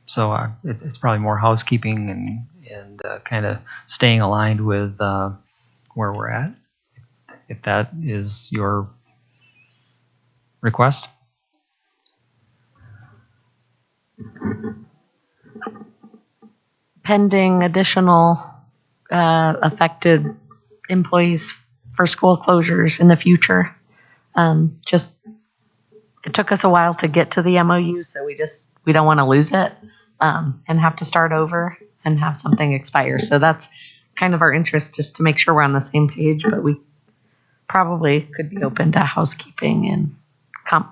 So it's probably more housekeeping and kind of staying aligned with where we're at, if that is your request. Pending additional affected employees for school closures in the future. Just it took us a while to get to the MOU, so we don't want to lose it and have to start over and have something expire. So that's kind of our interest, just to make sure we're on the same page. But we probably could be open to housekeeping and comp.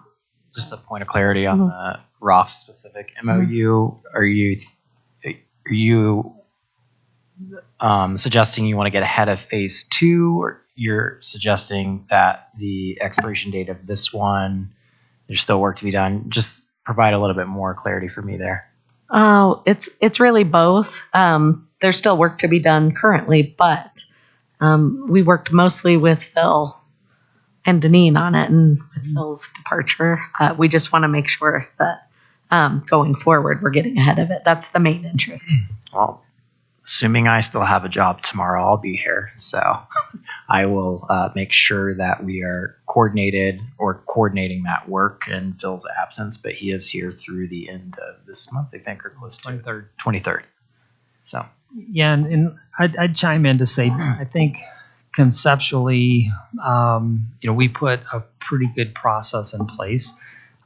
Just a point of clarity on that. ROF specific MOU, are you suggesting you want to get ahead of phase 2, or you're suggesting that the expiration date of this one, there's still work to be done? Just provide a little bit more clarity for me there. Oh, it's really both. There's still work to be done currently, but we worked mostly with Phil and Deneen on it, and with Phil's departure, we just want to make sure that going forward, we're getting ahead of it. That's the main interest. Well, assuming I still have a job tomorrow, I'll be here. So I will make sure that we are coordinating that work in Phil's absence, but he is here through the end of this month, I think, or close to 23rd. So. Yeah, and I'd chime in to say, I think conceptually, we put a pretty good process in place,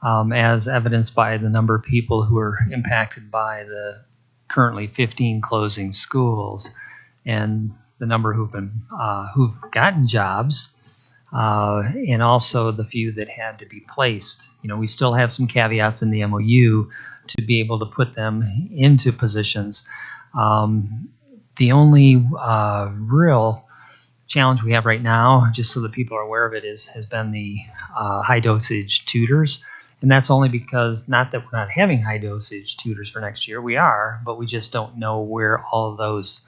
as evidenced by the number of people who are impacted by the currently 15 closing schools, and the number who've gotten jobs, and also the few that had to be placed. We still have some caveats in the MOU to be able to put them into positions. The only real challenge we have right now, just so that people are aware of it, has been the high dosage tutors. And that's only because, not that we're not having high dosage tutors for next year, we are, but we just don't know where all of those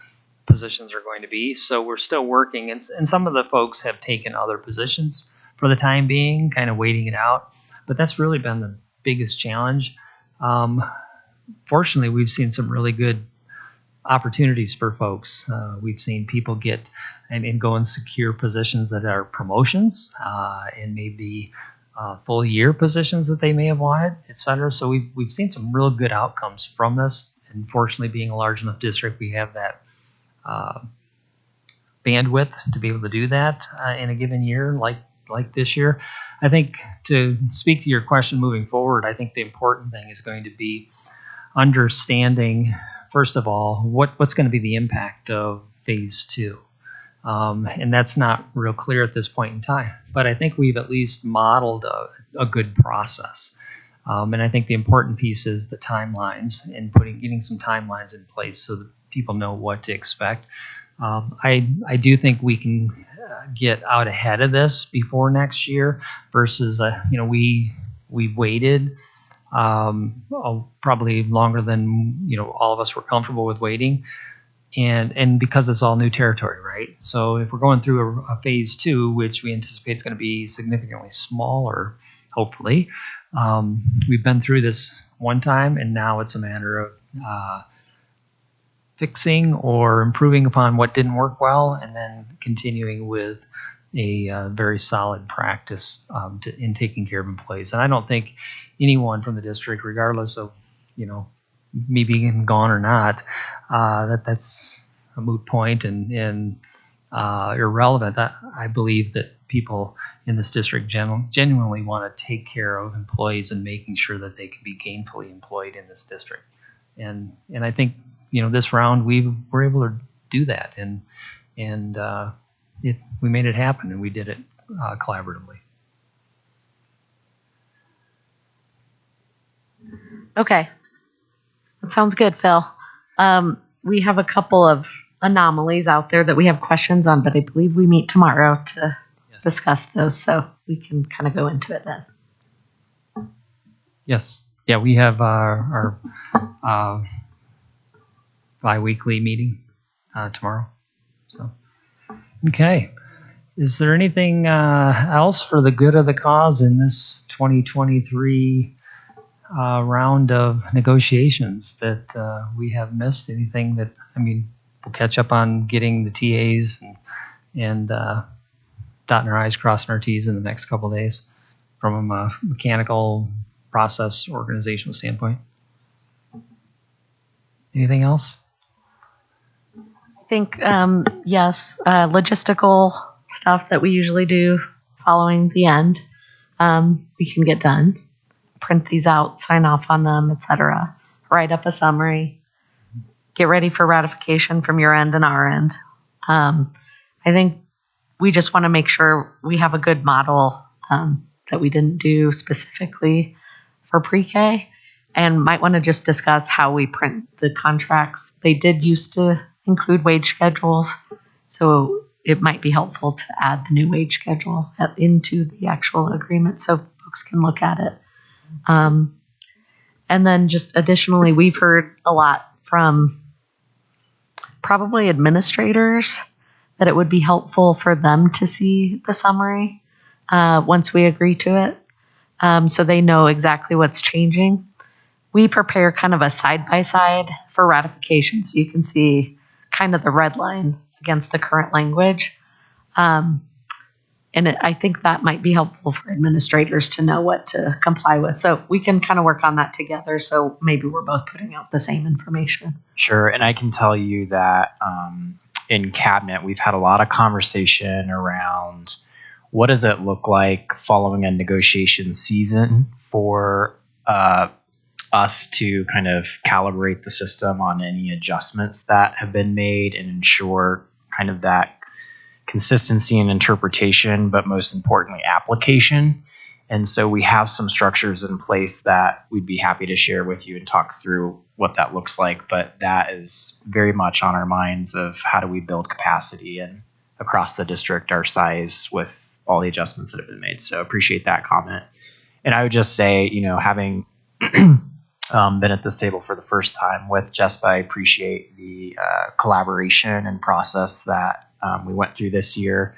positions are going to be. So we're still working, and some of the folks have taken other positions for the time being, kind of waiting it out. But that's really been the biggest challenge. Fortunately, we've seen some really good opportunities for folks. We've seen people get and go and secure positions that are promotions, and maybe full year positions that they may have wanted, et cetera. So we've seen some real good outcomes from this. And fortunately, being a large enough district, we have that bandwidth to be able to do that in a given year, like this year. I think, to speak to your question moving forward, I think the important thing is going to be understanding, first of all, what's going to be the impact of phase 2. And that's not real clear at this point in time. But I think we've at least modeled a good process. And I think the important piece is the timelines, and getting some timelines in place so that people know what to expect. I do think we can get out ahead of this before next year versus, we waited probably longer than, all of us were comfortable with waiting. And because it's all new territory, right? So if we're going through a phase 2, which we anticipate is going to be significantly smaller, hopefully, we've been through this one time, and now it's a matter of fixing or improving upon what didn't work well, and then continuing with a very solid practice in taking care of employees. And I don't think anyone from the district, regardless of, me being gone or not, that's a moot point and irrelevant. I believe that people in this district genuinely want to take care of employees and making sure that they can be gainfully employed in this district. And I think, this round we were able to do that, and we made it happen, and we did it collaboratively. Okay. That sounds good, Phil. We have a couple of anomalies out there that we have questions on, but I believe we meet tomorrow to discuss those, so we can kind of go into it then. Yes. Yeah, we have our bi-weekly meeting tomorrow. So, okay. Is there anything else for the good of the cause in this 2023 round of negotiations that we have missed? Anything that, we'll catch up on getting the TAs and dotting our I's, crossing our T's in the next couple of days from a mechanical process organizational standpoint. Anything else? I think, yes, logistical stuff that we usually do following the end, we can get done. Print these out, sign off on them, etc. Write up a summary. Get ready for ratification from your end and our end. I think we just want to make sure we have a good model that we didn't do specifically for pre-K. and might want to just discuss how we print the contracts. They did used to include wage schedules, so it might be helpful to add the new wage schedule into the actual agreement so folks can look at it. And then just additionally, we've heard a lot from probably administrators that it would be helpful for them to see the summary once we agree to it, so they know exactly what's changing. We prepare kind of a side-by-side for ratification, so you can see kind of the red line against the current language. I think that might be helpful for administrators to know what to comply with. So we can kind of work on that together. So maybe we're both putting out the same information. Sure. And I can tell you that in cabinet, we've had a lot of conversation around what does it look like following a negotiation season for us to kind of calibrate the system on any adjustments that have been made and ensure kind of that consistency and interpretation, but most importantly, application. And so we have some structures in place that we'd be happy to share with you and talk through what that looks like. But that is very much on our minds of how do we build capacity and across the district our size with all the adjustments that have been made. So appreciate that comment. And I would just say, having been at this table for the first time with Jespa, I appreciate the collaboration and process that we went through this year.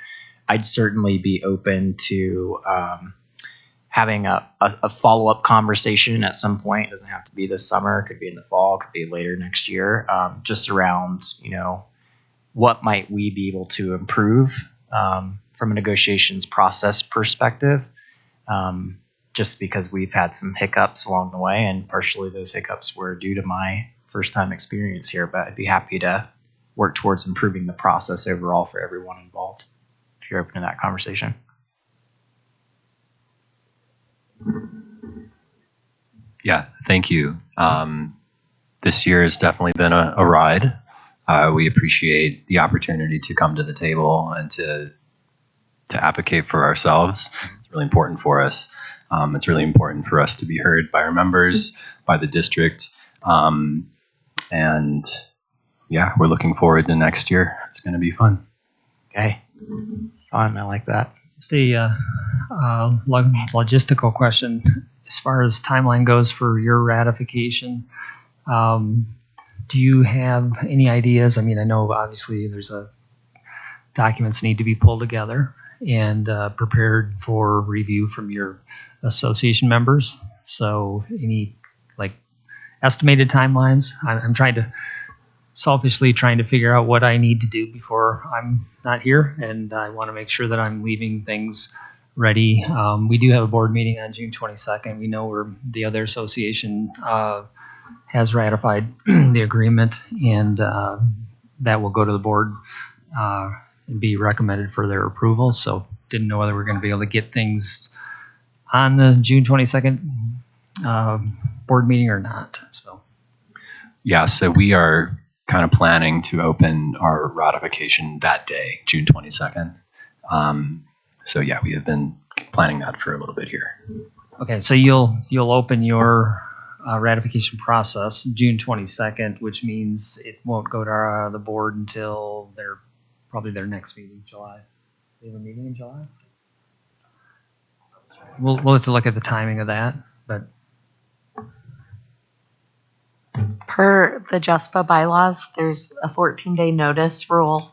I'd certainly be open to having a follow-up conversation at some point. It doesn't have to be this summer. It could be in the fall. It could be later next year. Just around, what might we be able to improve from a negotiations process perspective, just because we've had some hiccups along the way, and partially those hiccups were due to my first-time experience here, but I'd be happy to work towards improving the process overall for everyone involved, if you're open to that conversation. Yeah, thank you. This year has definitely been a ride. We appreciate the opportunity to come to the table and to advocate for ourselves. It's really important for us. It's really important for us to be heard by our members, by the district, and yeah, we're looking forward to next year. It's going to be fun. Okay. Fun. I like that. Just a logistical question. As far as timeline goes for your ratification, do you have any ideas? I mean, I know obviously there's documents need to be pulled together and prepared for review from your association members. So any estimated timelines? I'm selfishly trying to figure out what I need to do before I'm not here, and I want to make sure that I'm leaving things ready. We do have a board meeting on June 22nd. We know where the other association has ratified the agreement, and that will go to the board and be recommended for their approval. So didn't know whether we're going to be able to get things on the June 22nd board meeting or not. So yeah, so we are kind of planning to open our ratification that day, June 22nd. So yeah, we have been planning that for a little bit here. Okay, so you'll open your ratification process June 22nd, which means it won't go to the board until probably their next meeting, July. They have a meeting in July? We'll have to look at the timing of that, but Per the Jespa bylaws, there's a 14-day notice rule.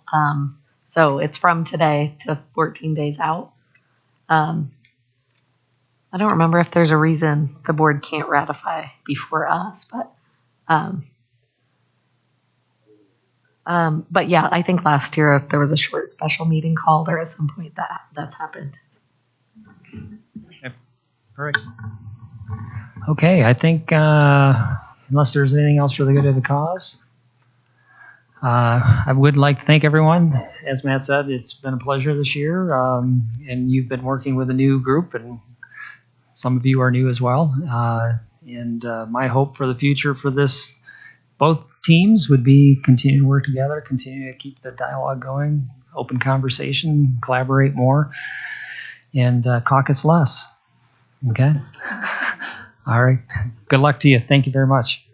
So it's from today to 14 days out. I don't remember if there's a reason the board can't ratify before us, but yeah, I think last year if there was a short special meeting called or at some point that's happened. Okay. All right. Okay, I think unless there's anything else for the good of the cause, I would like to thank everyone. As Matt said, it's been a pleasure this year, and you've been working with a new group, and some of you are new as well. And my hope for the future for both teams would be continue to work together, continue to keep the dialogue going, open conversation, collaborate more, and caucus less. Okay? All right. Good luck to you. Thank you very much.